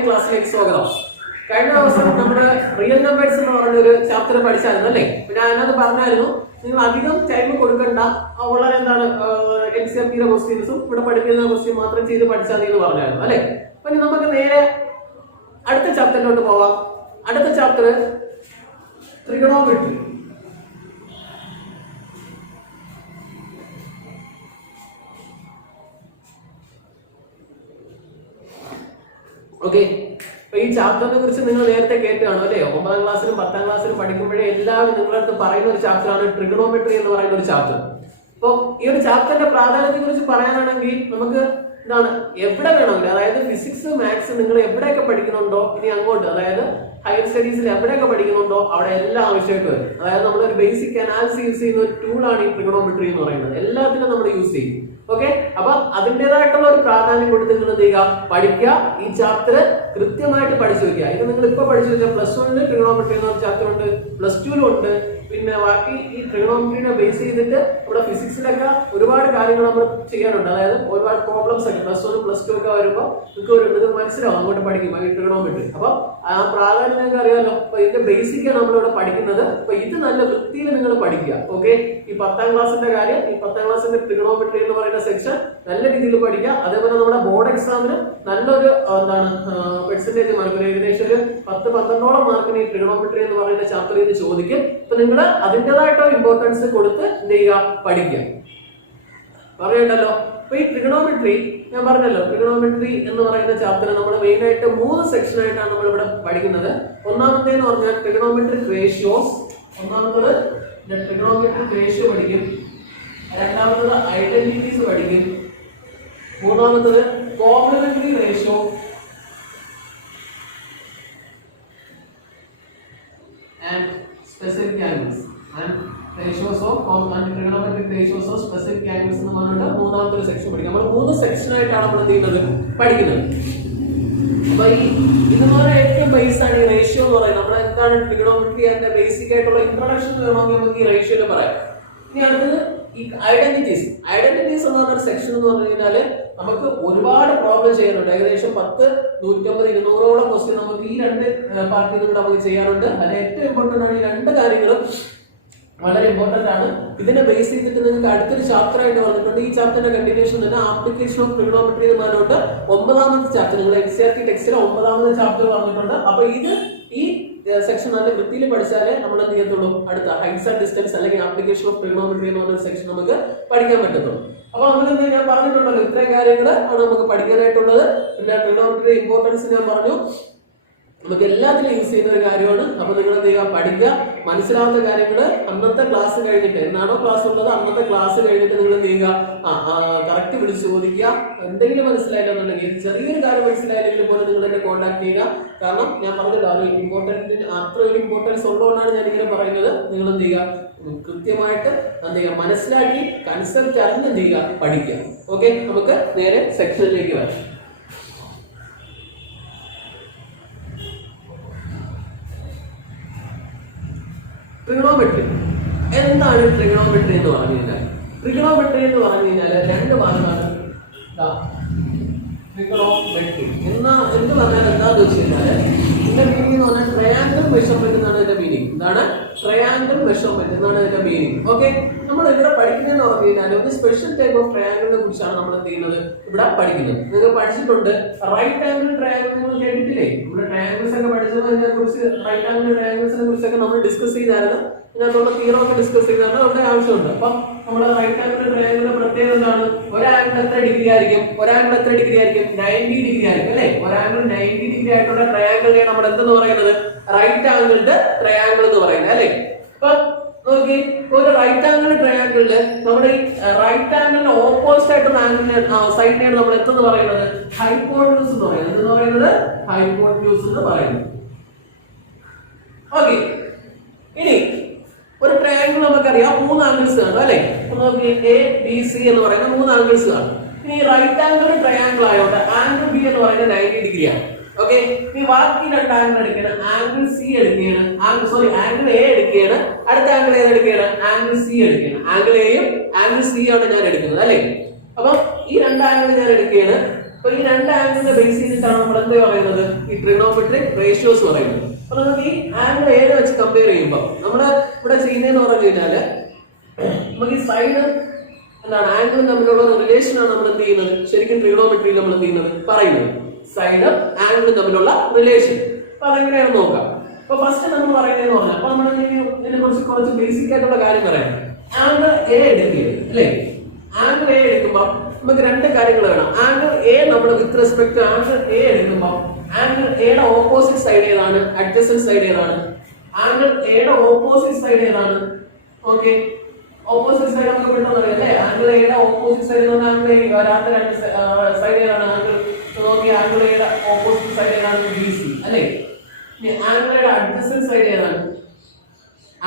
Online ക്ലാസ്സിലേക്ക് സ്വാഗതം. കഴിഞ്ഞ ദിവസം നമ്മുടെ റിയൽ നമ്പേഴ്സ് എന്ന് പറഞ്ഞൊരു ചാപ്റ്റർ പഠിച്ചായിരുന്നു അല്ലേ? പിന്നെ അതിനകത്ത് പറഞ്ഞായിരുന്നു നിങ്ങൾ അധികം ടൈം കൊടുക്കണ്ട, വളരെ എന്താണ് NCERT ക്വസ്റ്റ്യൻസും ഇവിടെ പഠിക്കുന്ന ക്വസ്റ്റ്യൻ മാത്രം ചെയ്ത് പഠിച്ചാൽ മതി എന്ന് പറഞ്ഞായിരുന്നു അല്ലേ? അപ്പൊ നമുക്ക് നേരെ അടുത്ത ചാപ്റ്ററിലോട്ട് പോവാം. അടുത്ത ചാപ്റ്റർ ട്രിഗണോമെട്രി. ഓക്കെ, അപ്പൊ ഈ ചാപ്റ്ററിനെ കുറിച്ച് നിങ്ങൾ നേരത്തെ കേട്ട് കാണും അല്ലേ? 9ാം ക്ലാസ്സിലും 10ാം ക്ലാസ്സിലും പഠിക്കുമ്പോഴേ എല്ലാവരും നിങ്ങളുടെ അടുത്ത് പറയുന്ന ഒരു ചാപ്റ്ററാണ് ട്രിഗണോമെട്രി എന്ന് പറയുന്ന ഒരു ചാപ്റ്റർ. അപ്പോൾ ഈ ഒരു ചാപ്റ്ററിന്റെ പ്രാധാന്യത്തെ കുറിച്ച് പറയാനാണെങ്കിൽ നമുക്ക് എന്താണ് എവിടെ വേണമെങ്കിലും, അതായത് ഫിസിക്സ് മാത്സ് നിങ്ങൾ എവിടെയൊക്കെ പഠിക്കുന്നുണ്ടോ ഇനി അങ്ങോട്ട്, അതായത് ഹയർ സ്റ്റഡീസിൽ എവിടെയൊക്കെ പഠിക്കുന്നുണ്ടോ അവിടെ എല്ലാം ആവശ്യമായിട്ട് വരും. അതായത് നമ്മളൊരു ബേസിക് അനാലിസിസ് യൂസ് ചെയ്യുന്ന ഒരു ടൂളാണ് ഈ ട്രിഗണോമെട്രി എന്ന് പറയുന്നത്. എല്ലാത്തിനും നമ്മൾ യൂസ് ചെയ്യും. ഓക്കെ, അപ്പൊ അതിൻ്റെതായിട്ടുള്ള ഒരു പ്രാധാന്യം കൊടുത്ത് നിങ്ങൾ എന്ത് ചെയ്യുക, പഠിക്കുക. ഈ ചാപ്റ്റർ കൃത്യമായിട്ട് പഠിച്ചു വെക്കുക. ഇത് നിങ്ങൾ ഇപ്പൊ പഠിച്ചു വെച്ചാൽ +1 ട്രിഗണോമെട്രി എന്ന ചാപ്റ്റർ ഉണ്ട്, +2 ഉണ്ട്. പിന്നെ ബാക്കി ഈ ട്രിഗണോമെട്രിനെ ബേസ് ചെയ്തിട്ട് ഇവിടെ ഫിസിക്സിലൊക്കെ ഒരുപാട് കാര്യങ്ങൾ നമ്മൾ ചെയ്യാനുണ്ട്. അതായത് ഒരുപാട് പ്രോബ്ലംസ് ഒക്കെ +1 +2 ഒക്കെ വരുമ്പോൾ നിങ്ങൾക്ക് മനസ്സിലാവും അങ്ങോട്ട് പഠിക്കും ഈ ട്രിഗണോമെട്രി. അപ്പൊ ആ പ്രാധാന്യം നിങ്ങൾക്ക് അറിയാമല്ലോ. അപ്പൊ ഇതിന്റെ ബേസിക്കാണ് നമ്മളിവിടെ പഠിക്കുന്നത്. അപ്പൊ ഇത് നല്ല വൃത്തിയിൽ നിങ്ങൾ പഠിക്കുക. ഓക്കെ, ഈ 10ാം ക്ലാസ്സിന്റെ കാര്യം, ഈ 10ാം ക്ലാസ്സിന്റെ ട്രിഗണോമെട്രി എന്ന് പറയുന്ന സെക്ഷൻ നല്ല രീതിയിൽ പഠിക്കുക. അതേപോലെ നമ്മുടെ ബോർഡ് എക്സാമിന് നല്ലൊരു എന്താണ് പെർസെന്റേജ് മാർക്ക്, ഏകദേശം ഒരു 10-12ഓളം മാർക്കിന് ഈ ട്രിഗണോമെട്രി എന്ന് പറയുന്ന ചാപ്റ്ററിൽ നിന്ന് ചോദിക്കും. അപ്പൊ നിങ്ങൾ അതിൻ്റെതായിട്ടുള്ള ഇമ്പോർട്ടൻസ് കൊടുത്ത് എന്ത് ചെയ്യുക, പഠിക്കുക. പറയണ്ടല്ലോ. അപ്പൊ ഈ ട്രിഗണോമെട്രി ഞാൻ പറഞ്ഞല്ലോ, ട്രിഗണോമെട്രി എന്ന് പറയുന്ന ചാപ്റ്റർ നമ്മൾ മെയിൻ ആയിട്ട് 3 സെക്ഷനായിട്ടാണ് നമ്മൾ ഇവിടെ പഠിക്കുന്നത്. ഒന്നാമത്തേന്ന് പറഞ്ഞാൽ ട്രിഗണോമെട്രിക് റേഷ്യോസ്. ഒന്നാമത്തത് ട്രിഗണോമെട്രിക് റേഷ്യോ പഠിക്കും. രണ്ടാമത്തത് ഐഡന്റിറ്റീസ് പഠിക്കും. മൂന്നാമത്തത് complementary ratio. And specific angles and ratios of trigonometric ratios of specific angles എന്ന് പറഞ്ഞിട്ട് മൂന്നാമത്തെ സെക്ഷൻ പഠിക്കും. നമ്മൾ 3 സെക്ഷനായിട്ടാണ് നമ്മൾ എന്ത് ചെയ്യുന്നത്, പഠിക്കുന്നത്. അപ്പൊ ഈ ഇതുപോലെ ഏറ്റവും ബേസ് ആണ് ഈ റേഷ്യോ എന്ന് പറയുന്നത്. നമ്മൾ എന്താണ് ട്രിഗണോമെട്രി അതിന്റെ ബേസിക് ആയിട്ടുള്ള ഇൻട്രൊഡക്ഷൻ വേണമെങ്കിൽ നമുക്ക് ഈ റേഷ്യോയിൽ പറയാം. ഇനി അടുത്തത് ഈ ഐഡന്റിറ്റീസ്. ഐഡന്റിറ്റീസ് എന്ന് പറഞ്ഞ സെക്ഷൻ എന്ന് പറഞ്ഞു കഴിഞ്ഞാല് നമുക്ക് ഒരുപാട് പ്രോബ്ലം ചെയ്യാനുണ്ട്. ഏകദേശം 10, 150, 200ഓളം ക്വസ്റ്റ്യൻ നമുക്ക് ഈ 2 പാർട്ടിൽ നിന്ന് നമുക്ക് ചെയ്യാറുണ്ട്. അതിന് ഏറ്റവും ഇമ്പോർട്ടന്റ് ആണ് ഈ 2 കാര്യങ്ങളും വളരെ ഇമ്പോർട്ടന്റ് ആണ്. ഇതിനെ ബേസ് ചെയ്തിട്ട് നിങ്ങൾക്ക് അടുത്തൊരു ചാപ്റ്റർ ആയിട്ട് വന്നിട്ടുണ്ട്. ഈ ചാപ്റ്ററിന്റെ കണ്ടിന്യൂഷൻ തന്നെ ആപ്ലിക്കേഷൻ ഓഫ് ട്രിഗണോമെട്രി എന്ന് പറഞ്ഞിട്ട് 9ാമത്തെ ചാപ്റ്റർ, നിങ്ങൾ NCERT ടെക്സ്റ്റിലെ 9ാമത്തെ ചാപ്റ്റർ പറഞ്ഞിട്ടുണ്ട്. അപ്പൊ ഇത് ഈ സെക്ഷൻ നല്ല വൃത്തിയിൽ പഠിച്ചാലേ നമ്മൾ എന്ത് ചെയ്യത്തുള്ളൂ, അടുത്ത ഹൈറ്റ്സ് ആൻഡ് ഡിസ്റ്റൻസ് അല്ലെങ്കിൽ ആപ്ലിക്കേഷൻ ഓഫ് ട്രിഗണോമെട്രി എന്ന് പറഞ്ഞ സെക്ഷൻ നമുക്ക് പഠിക്കാൻ പറ്റത്തുള്ളൂ. അപ്പൊ നമ്മൾ ഞാൻ പറഞ്ഞിട്ടുണ്ടല്ലോ ഇത്രയും കാര്യങ്ങൾ ആണ് നമുക്ക് പഠിക്കാനായിട്ടുള്ളത്. പിന്നെ ട്രിഗണോമെട്രി ഇമ്പോർട്ടൻസ് ഞാൻ പറഞ്ഞു, നമുക്ക് എല്ലാത്തിനും യൂസ് ചെയ്യുന്ന ഒരു കാര്യമാണ്. അപ്പൊ നിങ്ങൾ എന്ത് ചെയ്യുക, പഠിക്കുക. മനസ്സിലാവുന്ന കാര്യങ്ങൾ അന്നത്തെ ക്ലാസ് കഴിഞ്ഞിട്ട്, എന്നാണോ ക്ലാസ് ഉള്ളത് അന്നത്തെ ക്ലാസ് കഴിഞ്ഞിട്ട് നിങ്ങൾ എന്ത് ചെയ്യുക, കറക്റ്റ് വിളിച്ച് ചോദിക്കുക. എന്തെങ്കിലും മനസ്സിലായില്ലെന്നുണ്ടെങ്കിൽ, ചെറിയൊരു കാര്യം മനസ്സിലായില്ലെങ്കിൽ പോലും നിങ്ങൾ എന്നെ കോൺടാക്ട് ചെയ്യുക. കാരണം ഞാൻ പറഞ്ഞല്ലോ അത് അത്ര ഒരു ഇമ്പോർട്ടൻസ് ഉള്ളതുകൊണ്ടാണ് ഞാൻ ഇങ്ങനെ പറയുന്നത്. നിങ്ങൾ എന്ത് ചെയ്യുക, കൃത്യമായിട്ട് എന്ത് ചെയ്യുക, മനസ്സിലാക്കി കൺസെപ്റ്റ് അറിഞ്ഞ് എന്ത് ചെയ്യുക, പഠിക്കുക. ഓക്കെ, നമുക്ക് നേരെ സെക്ഷനിലേക്ക് വരാം. ട്രിഗണോമെട്രി എന്താണ്? ട്രിഗണോമെട്രി എന്ന് പറഞ്ഞു കഴിഞ്ഞാൽ, ട്രിഗണോമെട്രി എന്ന് പറഞ്ഞു കഴിഞ്ഞാൽ 2 ഭാഗമാണ്. ട്രിഗണോമെട്രി എന്ന് പറഞ്ഞാൽ എന്താന്ന് വെച്ച് കഴിഞ്ഞാൽ, ഇതിന്റെ മീനിങ് എന്ന് പറഞ്ഞാൽ ട്രയാങ്കിൾ മെഷർമെന്റ് എന്നാണ് ഇതിന്റെ മീനിങ്. എന്താണ് ട്രയാങ്കിൾ മെഷർമെന്റ് എന്നാണ് ഇതിന്റെ മീനിങ്. ഓക്കെ, നമ്മൾ ഇവിടെ പഠിക്കുന്നതെന്ന് പറഞ്ഞു കഴിഞ്ഞാൽ ഒരു സ്പെഷ്യൽ ടൈപ്പ് ഓഫ് ട്രയാങ്കിളിനെ കുറിച്ചാണ് നമ്മൾ എന്ത് ചെയ്യുന്നത്, ഇവിടെ പഠിക്കുന്നത്. നിങ്ങൾ പഠിച്ചിട്ടുണ്ട് റൈറ്റ് ആംഗിൾ ട്രയാങ്കിൾ, നിങ്ങൾ കേട്ടിട്ടില്ലേ? നമ്മുടെ ട്രയാങ്കിൾസ് ഒക്കെ പഠിച്ചതിനെ കുറിച്ച്, റൈറ്റ് ആംഗിൾ ട്രയാങ്കിൾസിനെ കുറിച്ചൊക്കെ നമ്മൾ ഡിസ്കസ് ചെയ്തായിരുന്നു. ഇതിനകത്തുള്ള തിയറം ഒക്കെ ഡിസ്കസ് ചെയ്തായിരുന്നു. നമ്മുടെ ആവശ്യമുണ്ട്. അപ്പം നമ്മുടെ റൈറ്റ് ആംഗിൾ ട്രയാങ്കിളിന്റെ പ്രത്യേകത എന്താണ്? ഒരാംഗിൾ എത്ര ഡിഗ്രി ആയിരിക്കും? ഒരാംഗിൾ എത്ര ഡിഗ്രി ആയിരിക്കും? 90 ഡിഗ്രി ആയിരിക്കും അല്ലെ? ഒരാംഗിൾ 90 ഡിഗ്രി ആയിട്ടുള്ള ട്രയാങ്കിളിനെ നമ്മൾ എന്തെന്ന് പറയുന്നത്, റൈറ്റ് ആംഗിൾഡ് ട്രയാങ്കിൾ എന്ന് പറയുന്നത് അല്ലെ? അപ്പൊ നോക്കി, ഒരു റൈറ്റ് ആംഗിൾ ട്രയാങ്കിളില് നമ്മുടെ ഈ റൈറ്റ് ആംഗിളിന് ഓപ്പോസിറ്റ് ആയിട്ടുള്ള ആംഗിളിനെ സൈഡിനെയാണ് നമ്മൾ എന്തെന്ന് പറയുന്നത്, ഹൈപ്പോട്ടന്യൂസ് എന്ന് പറയുന്നത്. എന്ന് പറയുന്നത് ഹൈപ്പോട്ടന്യൂസ് എന്ന് പറയുന്നത്. ഓക്കെ, ഇനി ഒരു ട്രയാങ്കിൾ നമുക്കറിയാം 3 ആംഗിൾസ് കാണും അല്ലെ? നമുക്ക് ABC എന്ന് പറയുന്ന 3 ആംഗിൾസ് കാണും. ഇനി റൈറ്റ് ആംഗിൾ ട്രയാങ്കിൾ ആയതുകൊണ്ട് ആംഗിൾ B എന്ന് പറയുന്നത് 90 ഡിഗ്രി ആണ്. ഓക്കെ, ഇനി ബാക്കി 2 ആംഗിൾ എടുക്കുകയാണ്. ആംഗിൾ C എടുക്കുകയാണ്, ആംഗിൾ A എടുക്കുകയാണ്. അടുത്ത ആംഗിൾ ഏത് എടുക്കുകയാണ്? ആംഗിൾ C എടുക്കുകയാണ്. ആംഗിൾ Aയും ആംഗിൾ C ആണ് ഞാൻ എടുക്കുന്നത് അല്ലെ? അപ്പൊ ഈ 2 ആംഗിൾ ഞാൻ എടുക്കുകയാണ്. അപ്പൊ ഈ രണ്ട് ആംഗിളിനെ ബേസ് ചെയ്തിട്ടാണ് നമ്മൾ എന്ത് പറയുന്നത്, ഈ ട്രിഗണോമെട്രിക് റേഷ്യോസ് പറയുന്നത്. അപ്പൊ നമുക്ക് ഈ ആംഗിൾ ഏത് വെച്ച് കമ്പയർ ചെയ്യുമ്പോൾ നമ്മൾ ഇവിടെ ചെയ്യുന്നതെന്ന് പറഞ്ഞു കഴിഞ്ഞാല് നമുക്ക് ഈ സൈഡ് എന്താണ് ആംഗിളും തമ്മിലുള്ള റിലേഷൻ ആണ് നമ്മൾ എന്ത് ചെയ്യുന്നത്, ശരിക്കും ട്രിഗണോമെട്രിയിൽ നമ്മൾ എന്ത് ചെയ്യുന്നത് പറയുന്നത് സൈഡും ആംഗിളും തമ്മിലുള്ള റിലേഷൻ. അപ്പൊ അതെങ്ങനെയാണെന്ന് നോക്കാം. അപ്പൊ ഫസ്റ്റ് നമ്മൾ പറയുന്നതെന്ന് പറഞ്ഞാൽ അപ്പൊ നമ്മൾ ഇതിനെ കുറിച്ച് കുറച്ച് ബേസിക് ആയിട്ടുള്ള കാര്യം പറയാം. ആംഗിൾ എ എടുക്കുകയാണ് അല്ലേ, ആംഗിൾ എ എടുക്കുമ്പോൾ നമുക്ക് രണ്ട് കാര്യങ്ങൾ വേണം. ആംഗിൾ എ നമ്മൾ with respect to angle A എടുക്കുമ്പോൾ ആംഗിൾ എയുടെ ഓപ്പോസിറ്റ് സൈഡ് ഏതാണ്, അഡ്ജസന്റ് സൈഡ് ഏതാണ്, ആംഗിൾ എയുടെ ഓപ്പോസിറ്റ് സൈഡ് ഏതാണ്. ഓക്കെ, ഓപ്പോസിറ്റ് സൈഡ് നമുക്ക് പെട്ടെന്ന് അറിയാം അല്ലേ. ആംഗിൾ എയുടെ ഓപ്പോസിറ്റ് സൈഡ് എന്ന് പറഞ്ഞാൽ ആംഗിൾ എ വരാത്ത രണ്ട് സൈഡ് ഏതാണ്, ആംഗിൾ നോക്കി ആംഗിൾ എയുടെ ഓപ്പോസിറ്റ് സൈഡ് ഏതാണ്, ബി സി അല്ലേ. ആംഗിൾ എയുടെ അഡ്ജസന്റ് സൈഡ് ഏതാണ്,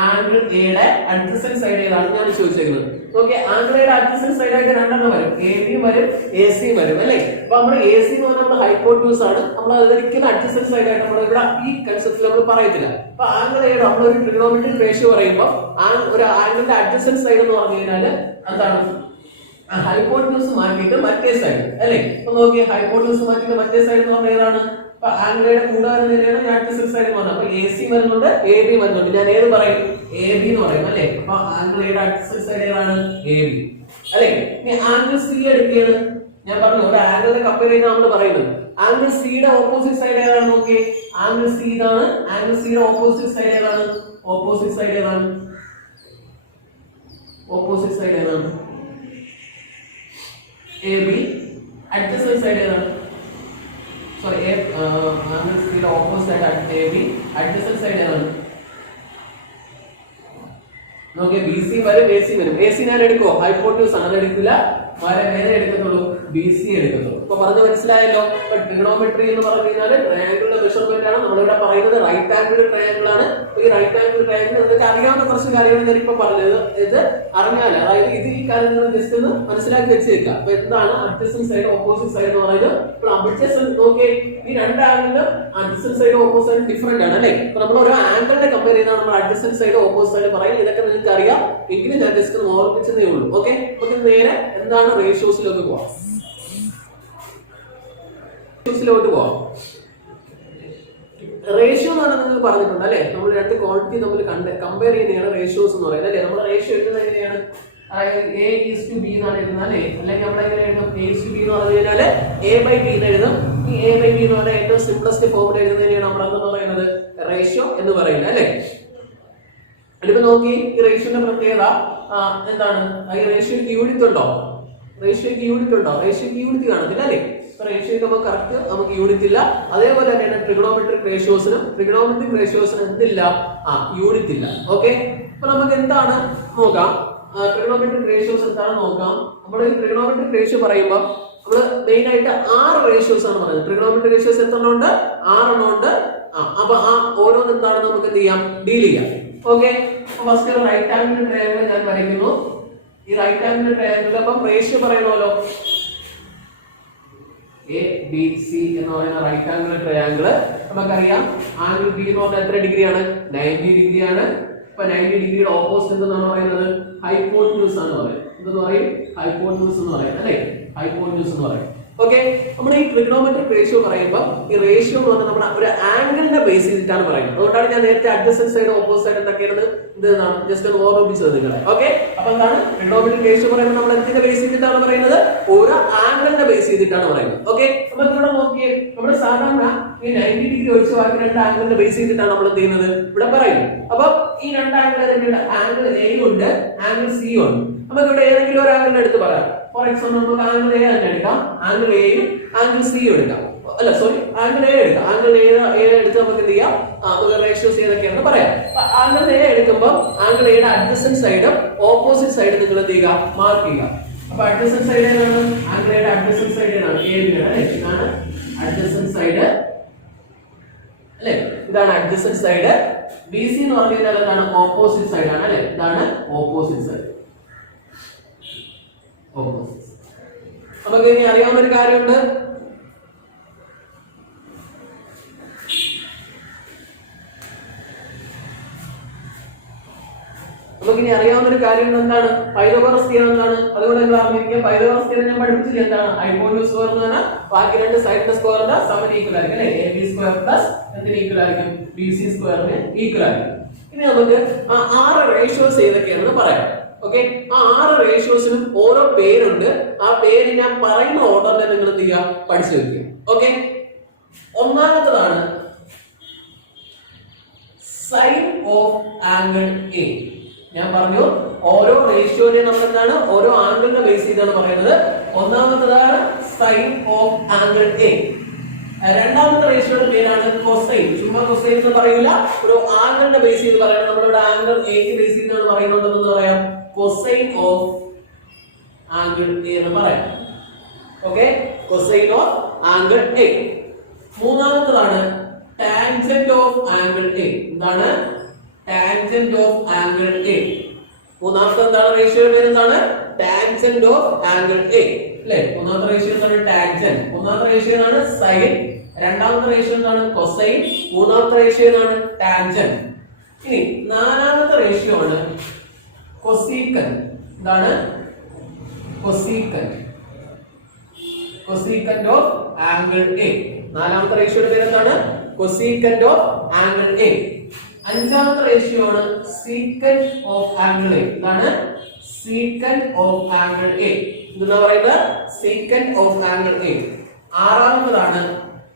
ആംഗിൾ എയുടെ അഡ്ജസന്റ് സൈഡ് ഏതാണ് ഞാൻ ചോദിച്ചേക്കുന്നത്. ഓക്കെ, ആംഗിൾ എയുടെ അഡ്ജസന്റ് സൈഡ് ആയിട്ട് രണ്ടെണ്ണം വരും, എ ബി വരും എ സി വരും അല്ലേ. അപ്പൊ നമ്മൾ എ സി എന്ന് പറഞ്ഞാൽ നമ്മൾ ഹൈപ്പോട്യൂസ് ആണ്, നമ്മൾ അതൊരിക്കലും അഡ്ജസന്റ് സൈഡ് ആയിട്ട് നമ്മൾ ഇവിടെ ഈ കൺസെപ്റ്റിൽ നമ്മൾ പറയത്തില്ല. അപ്പൊ ആംഗിൾ എയുടെ നമ്മൾ ഒരു ട്രിഗണോമെട്രിക് റേഷ്യോ പറയുമ്പോൾ ഒരു ആംഗിളിന്റെ അഡ്ജസന്റ് സൈഡ് എന്ന് പറഞ്ഞു കഴിഞ്ഞാൽ എന്താണ്, ഹൈപ്പോട്യൂസ് മാറ്റിയിട്ട് മറ്റേ സൈഡ് അല്ലേ. അപ്പൊ നോക്കിയേ, ഹൈപ്പോട്യൂസ് മാറ്റിയിട്ട് മറ്റേ സൈഡ് എന്ന് പറഞ്ഞാൽ ഏതാണ്, അപ്പൊ ആംഗിളയുടെ കൂടാതെ തന്നെയാണ് അഡ്ജസന്റ് സൈഡ് എന്ന് പറഞ്ഞത്. അപ്പൊ എ സി വരുന്നുണ്ട് എ ബി വരുന്നുണ്ട്, ഞാൻ ഏത് പറയും, എ ബി എന്ന് പറയും അല്ലേ. അപ്പൊ ആംഗിളയുടെ അഡ്ജസന്റ് സൈഡ് ഏതാണ്, എ ബി അല്ലേ. ഇനി ആംഗിൾ സി എടുക്കുകയാണ്, ഞാൻ പറഞ്ഞു ഒരു ആംഗിളിനെ കമ്പയർ ചെയ്യുന്ന നമ്മൾ പറയുന്നത്. ആംഗിൾ സിയുടെ ഓപ്പോസിറ്റ് സൈഡ് ഏതാണ്, നോക്കിയേ ആംഗിൾ സി ഇതാണ്, ആംഗിൾ സിയുടെ ഓപ്പോസിറ്റ് സൈഡ് ഏതാണ്, ഓപ്പോസിറ്റ് സൈഡ് ഏതാണ്, ഓപ്പോസിറ്റ് സൈഡ് ഏതാണ്, എ ബി. അഡ്ജസന്റ് സൈഡ് ഏതാണ്, സോറി ആംഗിൾ സിയുടെ ഓപ്പോസിറ്റ് ആയിട്ട് എ ബി. അഡ്ജസന്റ് സൈഡ് ഏതാണ്, നോക്കിയേ ബി സി വരും എ സി വരും. എ സി ഞാൻ എടുക്കുമോ, ഹൈപ്പോട്യൂസ് ആണ്, അത് എടുക്കില്ല, ഏതേ എടുക്കത്തുള്ളൂ, ബി സി എടുക്കത്തുള്ളൂ. അപ്പൊ പറഞ്ഞ് മനസ്സിലായല്ലോ. ഇപ്പൊ ട്രിഗണോമെട്രി എന്ന് പറഞ്ഞു കഴിഞ്ഞാൽ ട്രയാങ്കിളിന്റെ മെഷർമെന്റ് ആണ്. നമ്മളിവിടെ പറയുന്നത് റൈറ്റ് ആംഗിൾ ട്രയാങ്കിൾ ആണ്. ഈ റൈറ്റ് ആംഗിൾ ട്രയാങ്കിൾ നിങ്ങൾക്ക് അറിയാവുന്ന കുറച്ച് കാര്യങ്ങൾ ഞാൻ ഇപ്പൊ പറഞ്ഞത്, ഇത് അറിഞ്ഞാൽ അതായത് ഇത് ഈ കാര്യം ജസ്റ്റ് ഒന്ന് മനസ്സിലാക്കി വെച്ചേക്കുക. അപ്പൊ എന്താണ് അഡ്ജസന്റ് സൈഡ് ഓപ്പോസിറ്റ് സൈഡ് എന്ന് പറയുന്നത്. ഇപ്പോൾ അഡ്ജസന്റ് നോക്കിയേ, ഈ രണ്ട് ആംഗിളിലും adjacent side opposite side different ആണ് അല്ലേ. അപ്പൊ നമ്മൾ ഒരു ആംഗിളിനെ കമ്പയർ ചെയ്താണ് നമ്മൾ അഡ്ജസന്റ് സൈഡ് ഓപ്പോസിറ്റ് സൈഡ് പറയും. ഇതൊക്കെ നിങ്ങൾക്ക് അറിയാം, എങ്കിലും ഞാൻ ജസ്റ്റ് ഒന്ന് ഓർമ്മിച്ചതേ ഉള്ളൂ. ഓക്കെ, നമുക്ക് നേരെ എന്താണ് റേഷ്യോസിലേക്ക് പോവാം. റേഷ്യോസിലോട്ട് പോവാം. റേഷ്യോ എന്ന് പറഞ്ഞാൽ നിങ്ങൾ പറഞ്ഞിട്ടുണ്ട് അല്ലെ, നമ്മൾ രണ്ട് ക്വാണ്ടിറ്റി തമ്മിൽ കമ്പയർ ചെയ്യുന്നതാണ് റേഷ്യോസ് എന്ന് പറയുന്നത് അല്ലെ. നമ്മൾ റേഷ്യോ എഴുതുന്നത് എങ്ങനെയാണ്, അതായത് എ ഈസ് ടു ബി എന്നാണ് എഴുതുന്നത് അല്ലെ. അല്ലെങ്കിൽ നമ്മൾ എങ്ങനെ എഴുതും, എ ഈസ് ടു ബി എന്ന് പറഞ്ഞു കഴിഞ്ഞാൽ എ ബൈ ബി എന്ന് എഴുതും. ഈ എ ബൈ ബി എന്ന് പറഞ്ഞാൽ ഏറ്റവും സിംപ്ലസ്റ്റ് ഫോമിൽ എഴുതുന്നതിനെയാണ് നമ്മൾ എന്തെന്ന് പറയുന്നത്, റേഷ്യോ എന്ന് പറയുന്നത് അല്ലെ. അതിപ്പോ നോക്കി, ഈ റേഷ്യോന്റെ പ്രത്യേകത എന്താണ്, ഈ റേഷ്യോക്ക് യൂണിറ്റ് ഉണ്ടോ, റേഷ്യോക്ക് യൂണിറ്റ് ഉണ്ടോ, റേഷ്യോക്ക് യൂണിറ്റ് കാണത്തില്ല അല്ലേ. റേഷ്യോക്ക് നമുക്ക് കറക്റ്റ് നമുക്ക് യൂണിറ്റ് ഇല്ല. അതേപോലെ തന്നെയാണ് ട്രിഗണോമെട്രിക് റേഷ്യോസിനും എന്തില്ല, യൂണിറ്റ് ഇല്ല. ഓക്കെ, അപ്പൊ നമുക്ക് എന്താണ് നോക്കാം, ട്രിഗണോമെട്രിക് റേഷ്യോസ് എന്താണ് നോക്കാം. നമ്മൾ ഈ ട്രിഗണോമെട്രിക് റേഷ്യോ പറയുമ്പോൾ നമ്മൾ മെയിൻ ആയിട്ട് 6 റേഷ്യോസ് ആണ് പറയുന്നത്. ട്രിഗണോമെട്രിക് റേഷ്യോസ് എത്ര ഉണ്ട്, 6 എണ്ണം ഉണ്ട്. അപ്പൊ ഓരോന്ന് എന്താണ് നമുക്ക് എന്ത് ചെയ്യാം, ഡീൽ ചെയ്യാം. Okay, first right angle triangle ഞാൻ വരയ്ക്കുന്നു. ഈ റൈറ്റ് ആംഗിൾ ട്രയാങ്കിൾ അപ്പം റേഷ്യോ പറയണമല്ലോ, എ ബി സി എന്ന് പറയുന്ന റൈറ്റ് ആംഗിൾ ട്രയാങ്കിൾ നമുക്കറിയാം. ആംഗിൾ ബി എന്ന് പറഞ്ഞാൽ എത്ര ഡിഗ്രിയാണ്, 90 ഡിഗ്രിയാണ്. ഇപ്പൊ 90 ഡിഗ്രിയുടെ ഓപ്പോസിറ്റ് എന്താണ് പറയുന്നത്, ഹൈപ്പോട്യൂസ് ആണ് പറയുന്നത്. എന്തെന്ന് പറയും, ഹൈപ്പോട്യൂസ് എന്ന് പറയും അല്ലെ, ഹൈപ്പോട്യൂസ് എന്ന് പറയും. ഓക്കെ, നമ്മൾ ഈ ട്രിഗണോമെട്രിക് റേഷ്യോ പറയുമ്പോൾ ഈ റേഷ്യോ എന്ന് പറഞ്ഞാൽ നമ്മൾ ഒരു ആംഗിളിനെ ബേസ് ചെയ്തിട്ടാണ് പറയുന്നത്. അതുകൊണ്ടാണ് ഞാൻ നേരത്തെ അഡ്ജസന്റ് സൈഡ് ഓപ്പോസിറ്റ് സൈഡ് എന്തൊക്കെയാണ് എന്താണ് ജസ്റ്റ് ഒന്ന് ഓർമ്മിപ്പിച്ചത് നിങ്ങളെ. ഓക്കെ, അപ്പൊ എന്താണ് ട്രിഗണോമെട്രിക് റേഷ്യോ പറയുമ്പോൾ നമ്മൾ എന്തിനെ ബേസ് ചെയ്തിട്ടാണ് പറയുന്നത്, ഒരു ആംഗിളിനെ ബേസ് ചെയ്തിട്ടാണ് പറയുന്നത്. ഓക്കെ, അപ്പൊ ഇവിടെ നോക്കിയേ, നമ്മുടെ സാധാരണ ഈ 90 ഡിഗ്രി ഒഴിച്ച് ബാക്കി രണ്ട് ആംഗിളിനെ ബേസ് ചെയ്തിട്ടാണ് നമ്മൾ എന്ത് ചെയ്യുന്നത് ഇവിടെ പറയുന്നത്. അപ്പൊ ഈ രണ്ട് ആംഗിൾ ഏതൊക്കെയുണ്ട്, ആംഗിൾ എ ഉണ്ട്, ആംഗിൾ സി ഉണ്ട്. നമുക്ക് ഇവിടെ ഏതെങ്കിലും ഒരു ആംഗിളിനെ എടുത്ത് പറയാം. ഫോർ എക്സാമ്പിൾ നമുക്ക് ആംഗിൾ എ തന്നെ എടുക്കാം, ആംഗിൾ എയും ആംഗിൾ സിയും എടുക്കാം. അല്ല സോറി, ആംഗിൾ എ എടുക്കാം. ആംഗിൾ എ എടുത്ത് നമുക്ക് എന്ത് ചെയ്യാം, റേഷ്യോസ് ഏതൊക്കെയാണെന്ന് പറയാം. ആംഗിൾ എ എടുക്കുമ്പോൾ ആംഗിൾ എയുടെ അഡ്ജസന്റ് സൈഡും ഓപ്പോസിറ്റ് സൈഡും നിങ്ങൾ എന്ത് ചെയ്യുക, മാർക്ക് ചെയ്യുക. അപ്പൊ അഡ്ജസന്റ് സൈഡ് ഏതാണ്, ആംഗിൾ എയുടെ അഡ്ജസന്റ് സൈഡ് ഏതാണ്, എ ബി ആണ് അല്ലെ. ഇതാണ് അഡ്ജസന്റ് സൈഡ് അല്ലെ, ഇതാണ് അഡ്ജസന്റ് സൈഡ്. ബി സി എന്ന് പറഞ്ഞു കഴിഞ്ഞാൽ എന്താണ്, ഓപ്പോസിറ്റ് സൈഡ് ആണ് അല്ലെ. ഇതാണ് ഓപ്പോസിറ്റ് സൈഡ്. നമുക്ക് ഇനി അറിയാവുന്ന ഒരു കാര്യമുണ്ട്, നമുക്ക് ഇനി അറിയാവുന്ന ഒരു കാര്യം എന്താണ്? പൈതഗോറസ് തിയറം എന്താണ്? അതുകൊണ്ട് നിങ്ങൾ അറിഞ്ഞിരിക്കുക. പൈതഗോറസ് തിയറം ഞാൻ പഠിപ്പിച്ചില്ല. എന്താണ് ഹൈപ്പോട്ടന്യൂസ് സ്ക്വയർ എന്ന് പറഞ്ഞാൽ ബാക്കി രണ്ട് സൈഡിന്റെ സ്ക്വയറിന്റെ സമന് ഈക്വൽ ആയിരിക്കും അല്ലേ? എ ബി സ്ക്വയർ പ്ലസ് എന്തിന് ഈക്വൽ ആയിരിക്കും? ബി സി സ്ക്വയറിന് ഈക്വൽ ആയിരിക്കും. ഇനി നമുക്ക് ആ 6 റേഷ്യോസ് ഏതൊക്കെയാണെന്ന് പറയാം. ഓക്കെ, ആ 6 റേഷ്യോസിനും ഓരോ പേരുണ്ട്. ആ പേര് ഞാൻ പറയുന്ന ഓർഡറിൽ നിങ്ങൾ എന്ത് ചെയ്യുക? പഠിച്ചു വെക്കുക. ഓക്കെ, ഒന്നാമത്തതാണ് സൈൻ ഓഫ് ആംഗിൾ എ. ഞാൻ പറഞ്ഞു ഓരോ റേഷ്യോനെ നമ്മൾ എന്താണ് ഓരോ ആംഗിളിനെ ബേസ് ചെയ്താണ് പറയുന്നത്. ഒന്നാമത്തതാണ് സൈൻ ഓഫ് ആംഗിൾ എ. രണ്ടാമത്തെ റേഷ്യോയുടെ പേരാണ് കൊസൈൻ. ചുമ്മാ കൊസൈൻ എന്ന് പറയില്ല, ഒരു ആംഗിളിനെ ബേസ് ചെയ്ത് പറയണം. നമ്മളിവിടെ ആംഗിൾ എക്ക് ബേസ് ചെയ്താണ് പറയുന്നുണ്ടെന്ന് പറയാം. കൊസൈൻ ഓഫ് ആംഗിൾ എ എന്ന് പറയാം. Okay, cosine of angle A. മൂന്നാമത്തതാണ് ടാൻജന്റ് ഓഫ് ആംഗിൾ എ. എന്താണ് ടാൻജന്റ് ഓഫ് ആംഗിൾ എ? മൂന്നാമത്തെ എന്താണ് റേഷ്യോ പേര്? എന്താണ് ടാൻജന്റ് ഓഫ് ആംഗിൾ എ അല്ലേ? മൂന്നാമത്തെ റേഷ്യോ എന്താണ്? ടാൻജന്റ്. ഒന്നാമത്തെ റേഷ്യോ ആണ് സൈൻ, രണ്ടാമത്തെ റേഷ്യോ എന്താണ്? കൊസൈൻ, മൂന്നാമത്തെ റേഷ്യോ ആണ് ടാൻജന്റ്. ഇനി നാലാമത്തെ റേഷ്യോ ആണ് കൊസീക്കന്റ്. എന്താണ് cosecant? Cosecant of angle A. നാലാമത്തെ റേഷ്യോയുടെ പേര് എന്താണ്? Cosecant of angle A. അഞ്ചാമത്തെ റേഷ്യോ ആണ് സീക്കന്റ് ഓഫ് ആംഗിൾ എ. എന്താണ് സീക്കന്റ് ഓഫ് ആംഗിൾ എ? എന്താ പറയുന്നത്? Secant of angle A. ആറാമതാണ്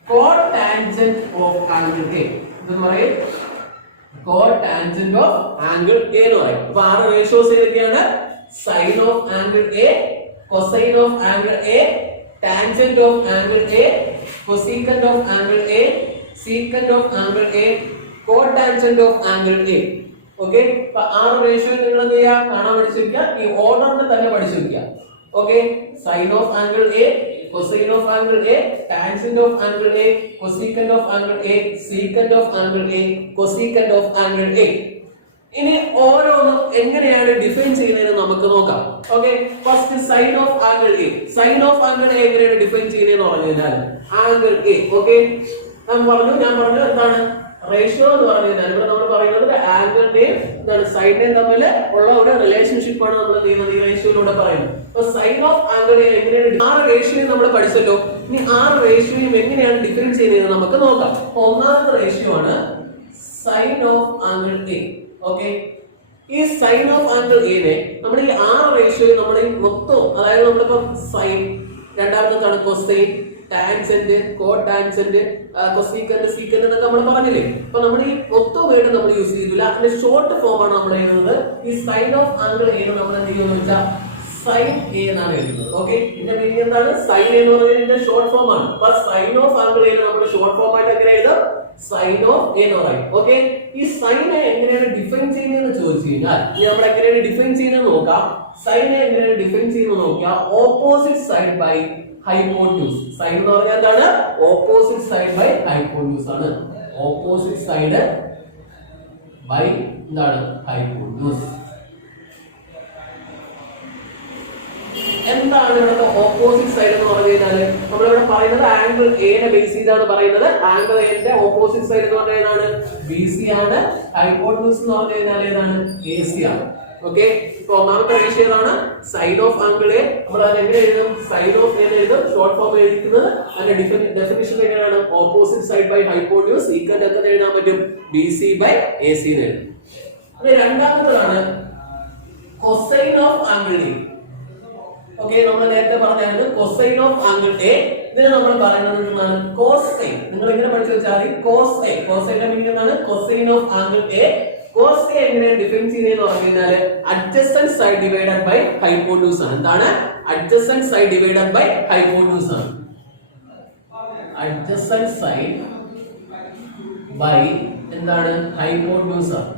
കോടാൻജന്റ് ഓഫ് ആംഗിൾ എ. എന്ന് പറയും കോടാൻജന്റ് ഓഫ് ആംഗിൾ എ എന്ന് പറയും. അപ്പൊ 6 റേഷ്യോസ് ഏതൊക്കെയാണ്? Sine of angle A, cosine of angle A, tangent of angle A, cosecant of angle A, secant of angle A, cotangent of angle A. Okay, അപ്പൊ 6 ratio നിങ്ങൾ എന്ത് ചെയ്യുക? കാണാൻ പഠിച്ചു വെക്കുക. ഈ ഓർഡറിൽ തന്നെ പഠിച്ചു വെക്കുക. Okay, sine of angle A, cosine of angle A, tangent of angle A, cosecant of angle A, secant of angle A, cosecant of angle A. ഇനി ഓരോന്നും എങ്ങനെയാണ് ഡിഫൈൻ ചെയ്യുന്നതെന്ന് നമുക്ക് നോക്കാം. Okay, first sine of angle A. Sine of angle A എങ്ങനെയാണ് define ചെയ്യുന്നതെന്ന് പറഞ്ഞു കഴിഞ്ഞാൽ ആംഗിൾ എ. ഓക്കെ, ഞാൻ പറഞ്ഞു എന്താണ് റേഷ്യോ എന്ന് പറഞ്ഞു കഴിഞ്ഞാൽ ഇവിടെ നമ്മൾ പറയുന്നത് ആംഗിളിന്റെയും എന്താണ് സൈഡിന്റെയും തമ്മിൽ ഉള്ള ഒരു റിലേഷൻഷിപ്പ് ആണ് നമ്മൾ ചെയ്യുന്നത് ഈ റേഷ്യോയിലൂടെ പറയുന്നത്. അപ്പൊ സൈൻ ഓഫ് ആംഗിൾ എങ്ങനെയാണ് 6 റേഷ്യോയും നമ്മൾ പഠിച്ചല്ലോ. ഇനി 6 റേഷ്യോയും എങ്ങനെയാണ് ഡിഫൈൻ ചെയ്യുന്നത് നമുക്ക് നോക്കാം. ഒന്നാമത്തെ റേഷ്യോ ആണ് sine of angle A. Okay, ഈ സൈൻ ഓഫ് ആംഗിൾ എനെ നമ്മൾ ഈ 6 റേഷ്യോയിൽ നമ്മൾ മൊത്തം, അതായത് നമ്മളിപ്പം സൈൻ, രണ്ടാമത്താണ് cosine, tangent, cotangent, cosecant, secant എന്നൊക്കെ നമ്മൾ പറഞ്ഞില്ലേ. അപ്പൊ നമ്മൾ ഈ മൊത്തം വേർഡ് നമ്മൾ യൂസ് ചെയ്തില്ല. അതിന്റെ ഷോർട്ട് ഫോം ആണ് നമ്മൾ എഴുതുന്നത്. ഈ സൈൻ ഓഫ് ആംഗിൾ എ നമ്മൾ എന്ത് ചെയ്യുമെന്ന് വെച്ചാൽ സൈൻ എ എന്നാണ് എഴുതുന്നത്. ഓക്കെ, ഇതിന്റെ മീനിങ് എന്താണ്? സൈൻ എന്ന് പറയുന്നതിന്റെ ഷോർട്ട് ഫോം ആണ്. അപ്പൊ സൈൻ ഓഫ് ആംഗിൾ എ നമ്മൾ ഷോർട്ട് ഫോം ആയിട്ട് എങ്ങനെ എഴുതാം? സൈൻ ഓഫ് എ എന്ന് പറയും. ഓക്കെ, ഈ സൈനെ എങ്ങനെയാണ് ഡിഫൈൻ ചെയ്യുന്നതെന്ന് ചോദിച്ചു കഴിഞ്ഞാൽ നമ്മൾ എങ്ങനെയാണ് ഡിഫൈൻ ചെയ്യുന്നത് നോക്കാം. സൈനെ എങ്ങനെയാണ് ഡിഫൈൻ ചെയ്യുന്നത് നോക്കാം. Opposite side by hypotenuse. Sine എന്ന് പറഞ്ഞാൽ എന്താണ്? ഓപ്പോസിറ്റ് സൈഡ് ബൈ ഹൈപ്പോട്യൂസ് ആണ്. ഓപ്പോസിറ്റ് സൈഡ് ബൈ എന്താണ്? ഹൈപ്പോട്യൂസ്. എന്താണ് ഇവിടുത്തെ ഓപ്പോസിറ്റ് സൈഡ് എന്ന് പറഞ്ഞു കഴിഞ്ഞാൽ നമ്മളിവിടെ പറയുന്നത് ആംഗിൾ എനെ ബേസ് ചെയ്താണ് പറയുന്നത്. ആംഗിൾ എന്റെ ഓപ്പോസിറ്റ് സൈഡ് എന്ന് പറഞ്ഞാൽ ഏതാണ്? ബി സി ആണ്. ഹൈപ്പോട്യൂസ് എന്ന് പറഞ്ഞു കഴിഞ്ഞാൽ ഏതാണ്? എ സി ആണ്. ഓക്കെ, ഇപ്പൊ ഒന്നാമത്തെ റേഷ്യോ ഏതാണ്? Sine of angle A. നമ്മൾ അത് എങ്ങനെ എഴുതും? സൈൻ ഓഫ് എ എഴുതും. ഷോർട്ട് ഫോം എഴുതിക്കുന്നത് അതിന്റെ ഡെഫിനിഷൻ എങ്ങനെയാണ്? Opposite side by hypotenuse. Equal എങ്ങനെ എഴുതാൻ പറ്റും? B C by A C എന്ന് എഴുതും. അത് രണ്ടാമത്തതാണ് cosine of angle A. Okay, നമ്മൾ നേരത്തെ പറഞ്ഞായിരുന്നു കൊസൈൻ ഓഫ് ആംഗിൾ എ. ഇതിന് നമ്മൾ പറയുന്നത് എന്താണ്? കോസൈൻ. നിങ്ങൾ ഇങ്ങനെ പഠിച്ചു വെച്ചാൽ മതി. കോസൈൻ. കോസൈന്റെ മീനിങ് എന്താണ്? Cosine of angle A. Cos A എങ്ങനെയാണ് ഡിഫൈൻ ചെയ്യുന്നതെന്ന് പറഞ്ഞു കഴിഞ്ഞാൽ adjacent side divided by hypotenuse ആണ്. എന്താണ്? Adjacent side divided by hypotenuse ആണ്. അഡ്ജസന്റ് സൈഡ് ബൈ എന്താണ്? ഹൈപ്പോട്യൂസ് ആണ്.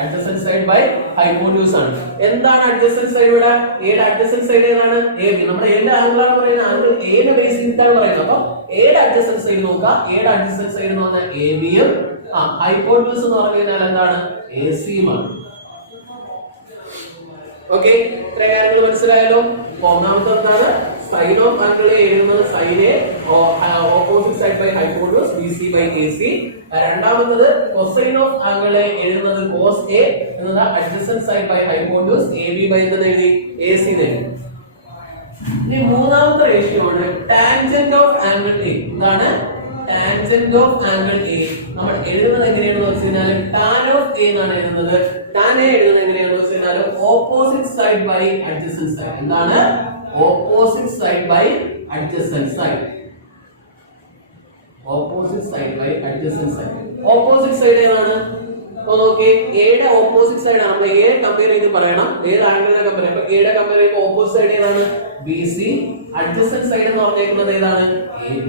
അഡ്ജസന്റ് സൈഡ് ബൈ ഹൈപ്പോട്യൂസ് ആണ്. എന്താണ് അഡ്ജസന്റ് സൈഡ്? ഇവിടെ എയുടെ അഡ്ജസന്റ് സൈഡ് ഏതാണ്? A B. നമ്മുടെ എന്റെ ആംഗിൾ ആണ് പറയുന്നത്. ആംഗിൾ എനെ ബേസ് ചെയ്തിട്ടാണ് പറയുന്നത്. അപ്പൊ എയുടെ അഡ്ജസന്റ് സൈഡ് നോക്കാം. എയുടെ അഡ്ജസന്റ് സൈഡ് എന്ന് പറഞ്ഞാൽ എ ബിയും ഹൈപ്പോട്യൂസ് എന്ന് പറഞ്ഞു കഴിഞ്ഞാൽ എന്താണ്? എ സിയുമാണ്. ഓക്കെ, ഇത്ര കാര്യങ്ങൾ മനസ്സിലായല്ലോ. ഒന്നാമത്തെ എന്താണ്? സൈൻ ഓഫ് ആംഗിൾ എ എഴുതുന്നത് sine A opposite side by hypotenuse BC by AC. രണ്ടാമത്തത് കൊസൈൻ ഓഫ് ആംഗിൾ എ എഴുതുന്നത് കോസ് എ എന്നത് adjacent side by hypotenuse AB by എന്ത് എഴുതി AC എഴുതി. ഇനി മൂന്നാമത്തെ റേഷ്യോ ആണ് ടാൻജന്റ് ഓഫ് ആംഗിൾ എ. എന്താണ് ടാൻജന്റ് ഓഫ് ആംഗിൾ എ? നമ്മൾ എഴുതുന്നത് എങ്ങനെയാണെന്ന് വെച്ചാൽ ടാൻ ഓഫ് എ എന്നാണ് എഴുതുന്നത്. ടാൻ എ എഴുതുന്നത് എങ്ങനെയാണെന്ന് വെച്ചാൽ opposite side by adjacent side. എന്താണ് opposite side by adjacent side. Opposite side by adjacent side. Opposite side ഏതാണ്? നോക്കിയേ, എയുടെ ഓപ്പോസിറ്റ് സൈഡ് ആണ്. നമ്മൾ എ കമ്പയർ ചെയ്ത് പറയണം, ഏത് ആംഗിളിനെ കമ്പയർ ചെയ്യുമ്പോൾ എയുടെ കമ്പയർ ചെയ്യുമ്പോൾ ഓപ്പോസിറ്റ് സൈഡ് ഏതാണ്? BC. അഡ്ജസന്റ് സൈഡ് എന്ന് പറഞ്ഞേക്കുന്നത് ഏതാണ്? AB.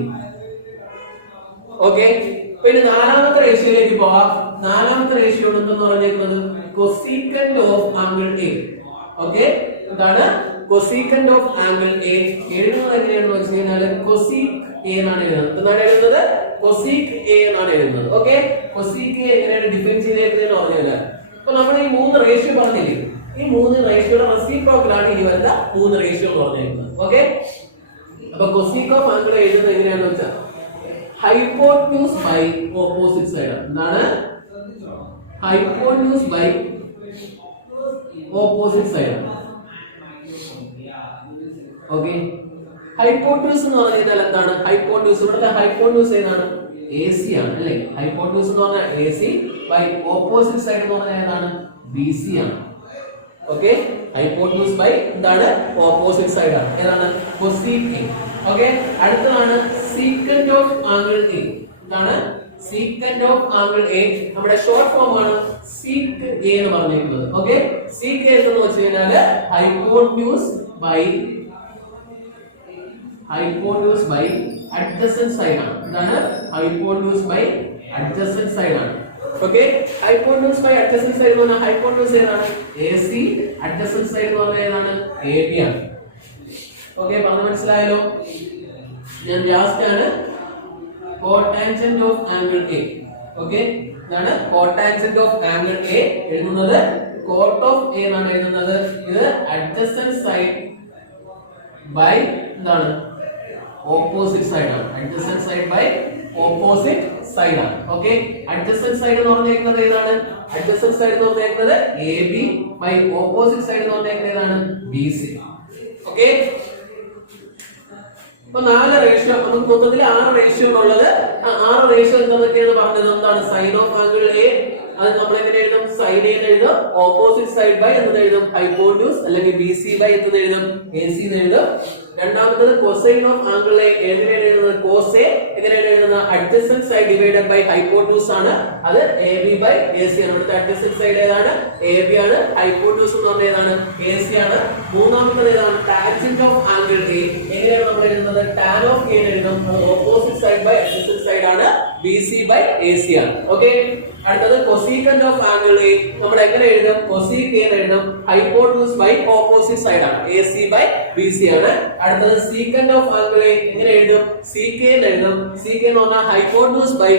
ഓക്കെ, പിന്നെ നാലാമത്തെ റേഷ്യോയിലേക്ക് പോവാം. നാലാമത്തെ റേഷ്യോ എന്തെന്ന് പറഞ്ഞേക്കുന്നത് കൊസീക്കന്റ് ഓഫ് ആംഗിൾ എ. ഓക്കെ, എന്താണ് കൊസീക്കന്റ് ഓഫ് ആംഗിൾ എ? എഴുതുന്നത് എങ്ങനെയാണെന്ന് വെച്ച് കഴിഞ്ഞാൽ കൊസീക് എ എന്നാണ് എഴുതുന്നത്. എന്താണ് എഴുതുന്നത്? കൊസീക് എ എന്നാണ് എഴുതുന്നത്. ഓക്കെ, കൊസീക് എ എങ്ങനെയാണ് ഡിഫൈൻ ചെയ്തേക്കുന്നതെന്ന് പറഞ്ഞുതരാം. അപ്പൊ നമ്മൾ ഈ മൂന്ന് റേഷ്യോ പറഞ്ഞില്ലേ, ഈ മൂന്ന് റേഷ്യോയുടെ റെസിപ്രോക്കൽ ആണ് ഈ വരുന്ന മൂന്ന് റേഷ്യോ എന്ന് പറഞ്ഞേക്കുന്നത്. ഓക്കെ, അപ്പൊ കൊസീക് ഓഫ് ആംഗിൾ എഴുതുന്നത് എങ്ങനെയാണെന്ന് വെച്ചാൽ ഹൈപ്പോട്ടന്യൂസ് ബൈ ഓപ്പോസിറ്റ് സൈഡ്. എന്താണ് hypotenuse by opposite side. Okay, hypotenuse എന്ന് പറഞ്ഞാൽ എന്താണ്? ഹൈപ്പോട്ടന്യൂസ്, ഇവിടുത്തെ ഹൈപ്പോട്ടന്യൂസ് ഏതാണ്? AC ആണ് അല്ലേ? ഹൈപ്പോട്ടന്യൂസ് എന്ന് പറഞ്ഞാൽ AC ബൈ ഓപ്പോസിറ്റ് സൈഡ് എന്ന് പറഞ്ഞാൽ ഏതാണ്? BC ആണ്. ഓക്കെ, ഹൈപ്പോട്ടന്യൂസ് ബൈ എന്താണ്? ഓപ്പോസിറ്റ് സൈഡ് ആണ്. ഏതാണ്? Cosec A. ഓക്കെ, അടുത്തതാണ് സീക്കന്റ് ഓഫ് ആംഗിൾ എ. എന്താണ് സീക്കന്റ് ഓഫ് ആംഗിൾ എ? നമ്മുടെ ഷോർട്ട് ഫോം ആണ് സീക് എ എന്ന് പറഞ്ഞിരിക്കുന്നത്. ഓക്കെ, സീക് എ എന്ന് വെച്ച് കഴിഞ്ഞാൽ ഹൈപ്പോട്ടന്യൂസ് ബൈ അഡ്ജസന്റ് സൈഡ് ആണ്. എന്താണ് ഹൈപ്പോട്ടന്യൂസ് ബൈ അഡ്ജസന്റ് സൈഡ് ആണ്. Okay, hypotenuse by adjacent side എന്ന് പറഞ്ഞാൽ ഹൈപ്പോട്ടന്യൂസ് ഏതാണ്? AC. അഡ്ജസന്റ് സൈഡ് എന്ന് പറഞ്ഞാൽ ഏതാണ്? AB ആണ്. ഓക്കെ, പറഞ്ഞു മനസ്സിലായല്ലോ? ഞാൻ ലാസ്റ്റ് ആണ് cotangent of angle A. Okay, ഇതാണ് കോടാൻജന്റ് ഓഫ് ആംഗിൾ എ. എഴുതുന്നത് കോട്ട് ഓഫ് എ എന്നാണ് എഴുതുന്നത്. ഇത് അഡ്ജസന്റ് സൈഡ് ബൈ എന്താണ്? ഓപ്പോസിറ്റ് സൈഡ് ആണ്. Adjacent side by opposite side ആണ്. ഓക്കെ, അഡ്ജസന്റ് സൈഡ് എന്ന് പറഞ്ഞേക്കുന്നത് ഏതാണ്? അഡ്ജസന്റ് സൈഡ് എന്ന് പറഞ്ഞേക്കുന്നത് AB ബൈ ഓപ്പോസിറ്റ് സൈഡ് എന്ന് പറഞ്ഞേക്കുന്നത് ഏതാണ്? BC. ഓക്കെ, അപ്പൊ 4 റേഷ്യോ, നമുക്ക് മൊത്തത്തിൽ 6 റേഷ്യോ ഉള്ളത്. 6 റേഷ്യോ എന്തൊക്കെയാണ് പറഞ്ഞത്? എന്താണ് സൈൻ ഓഫ് ആംഗിൾ എ? അത് നമ്മൾ എങ്ങനെ എഴുതും? സൈൻ എ എഴുതും. ഓപ്പോസിറ്റ് സൈഡ് ബൈ എന്ന് എഴുതും ഹൈപ്പോട്ടന്യൂസ്, അല്ലെങ്കിൽ BC ബൈ എന്ന് എഴുതും AC എന്ന് എഴുതും. രണ്ടാമത്തത് കൊസൈൻ ഓഫ് ആംഗിൾ എ എങ്ങനെയാണ് എഴുതുന്നത്? Cos A. എങ്ങനെയാണ് എഴുതുന്നത്? Adjacent side divided by hypotenuse ആണ്. അത് AB ബൈ AC ആണ്. ഇവിടുത്തെ അഡ്ജസന്റ് സൈഡ് ഏതാണ്? AB ആണ്. ഹൈപ്പോട്ടന്യൂസ് എന്ന് പറഞ്ഞാൽ ഏതാണ്? AC ആണ്. മൂന്നാമത്തത് ഏതാണ്? Tangent of angle A. എങ്ങനെയാണ് നമ്മൾ എഴുതുന്നത്? ടാൻ ഓഫ് എ എഴുതും. അത് opposite side by adjacent side ആണ്. BC ബൈ AC ആണ്. ഓക്കെ, അടുത്തത് കൊസീക്കന്റ് ഓഫ് ആംഗിൾ എ. നമ്മൾ എങ്ങനെ എഴുതും? കൊസീക് എ എഴുതും. ഹൈപ്പോട്ടന്യൂസ് ബൈ ഓപ്പോസിറ്റ് സൈഡ് ആണ്. AC ബൈ BC ആണ്. അടുത്തത് സീക്കന്റ് ഓഫ് ആംഗിൾ എ എങ്ങനെ എഴുതും? CK എഴുതും. CK എന്ന് പറഞ്ഞാൽ ഹൈപ്പോട്ടന്യൂസ് ബൈ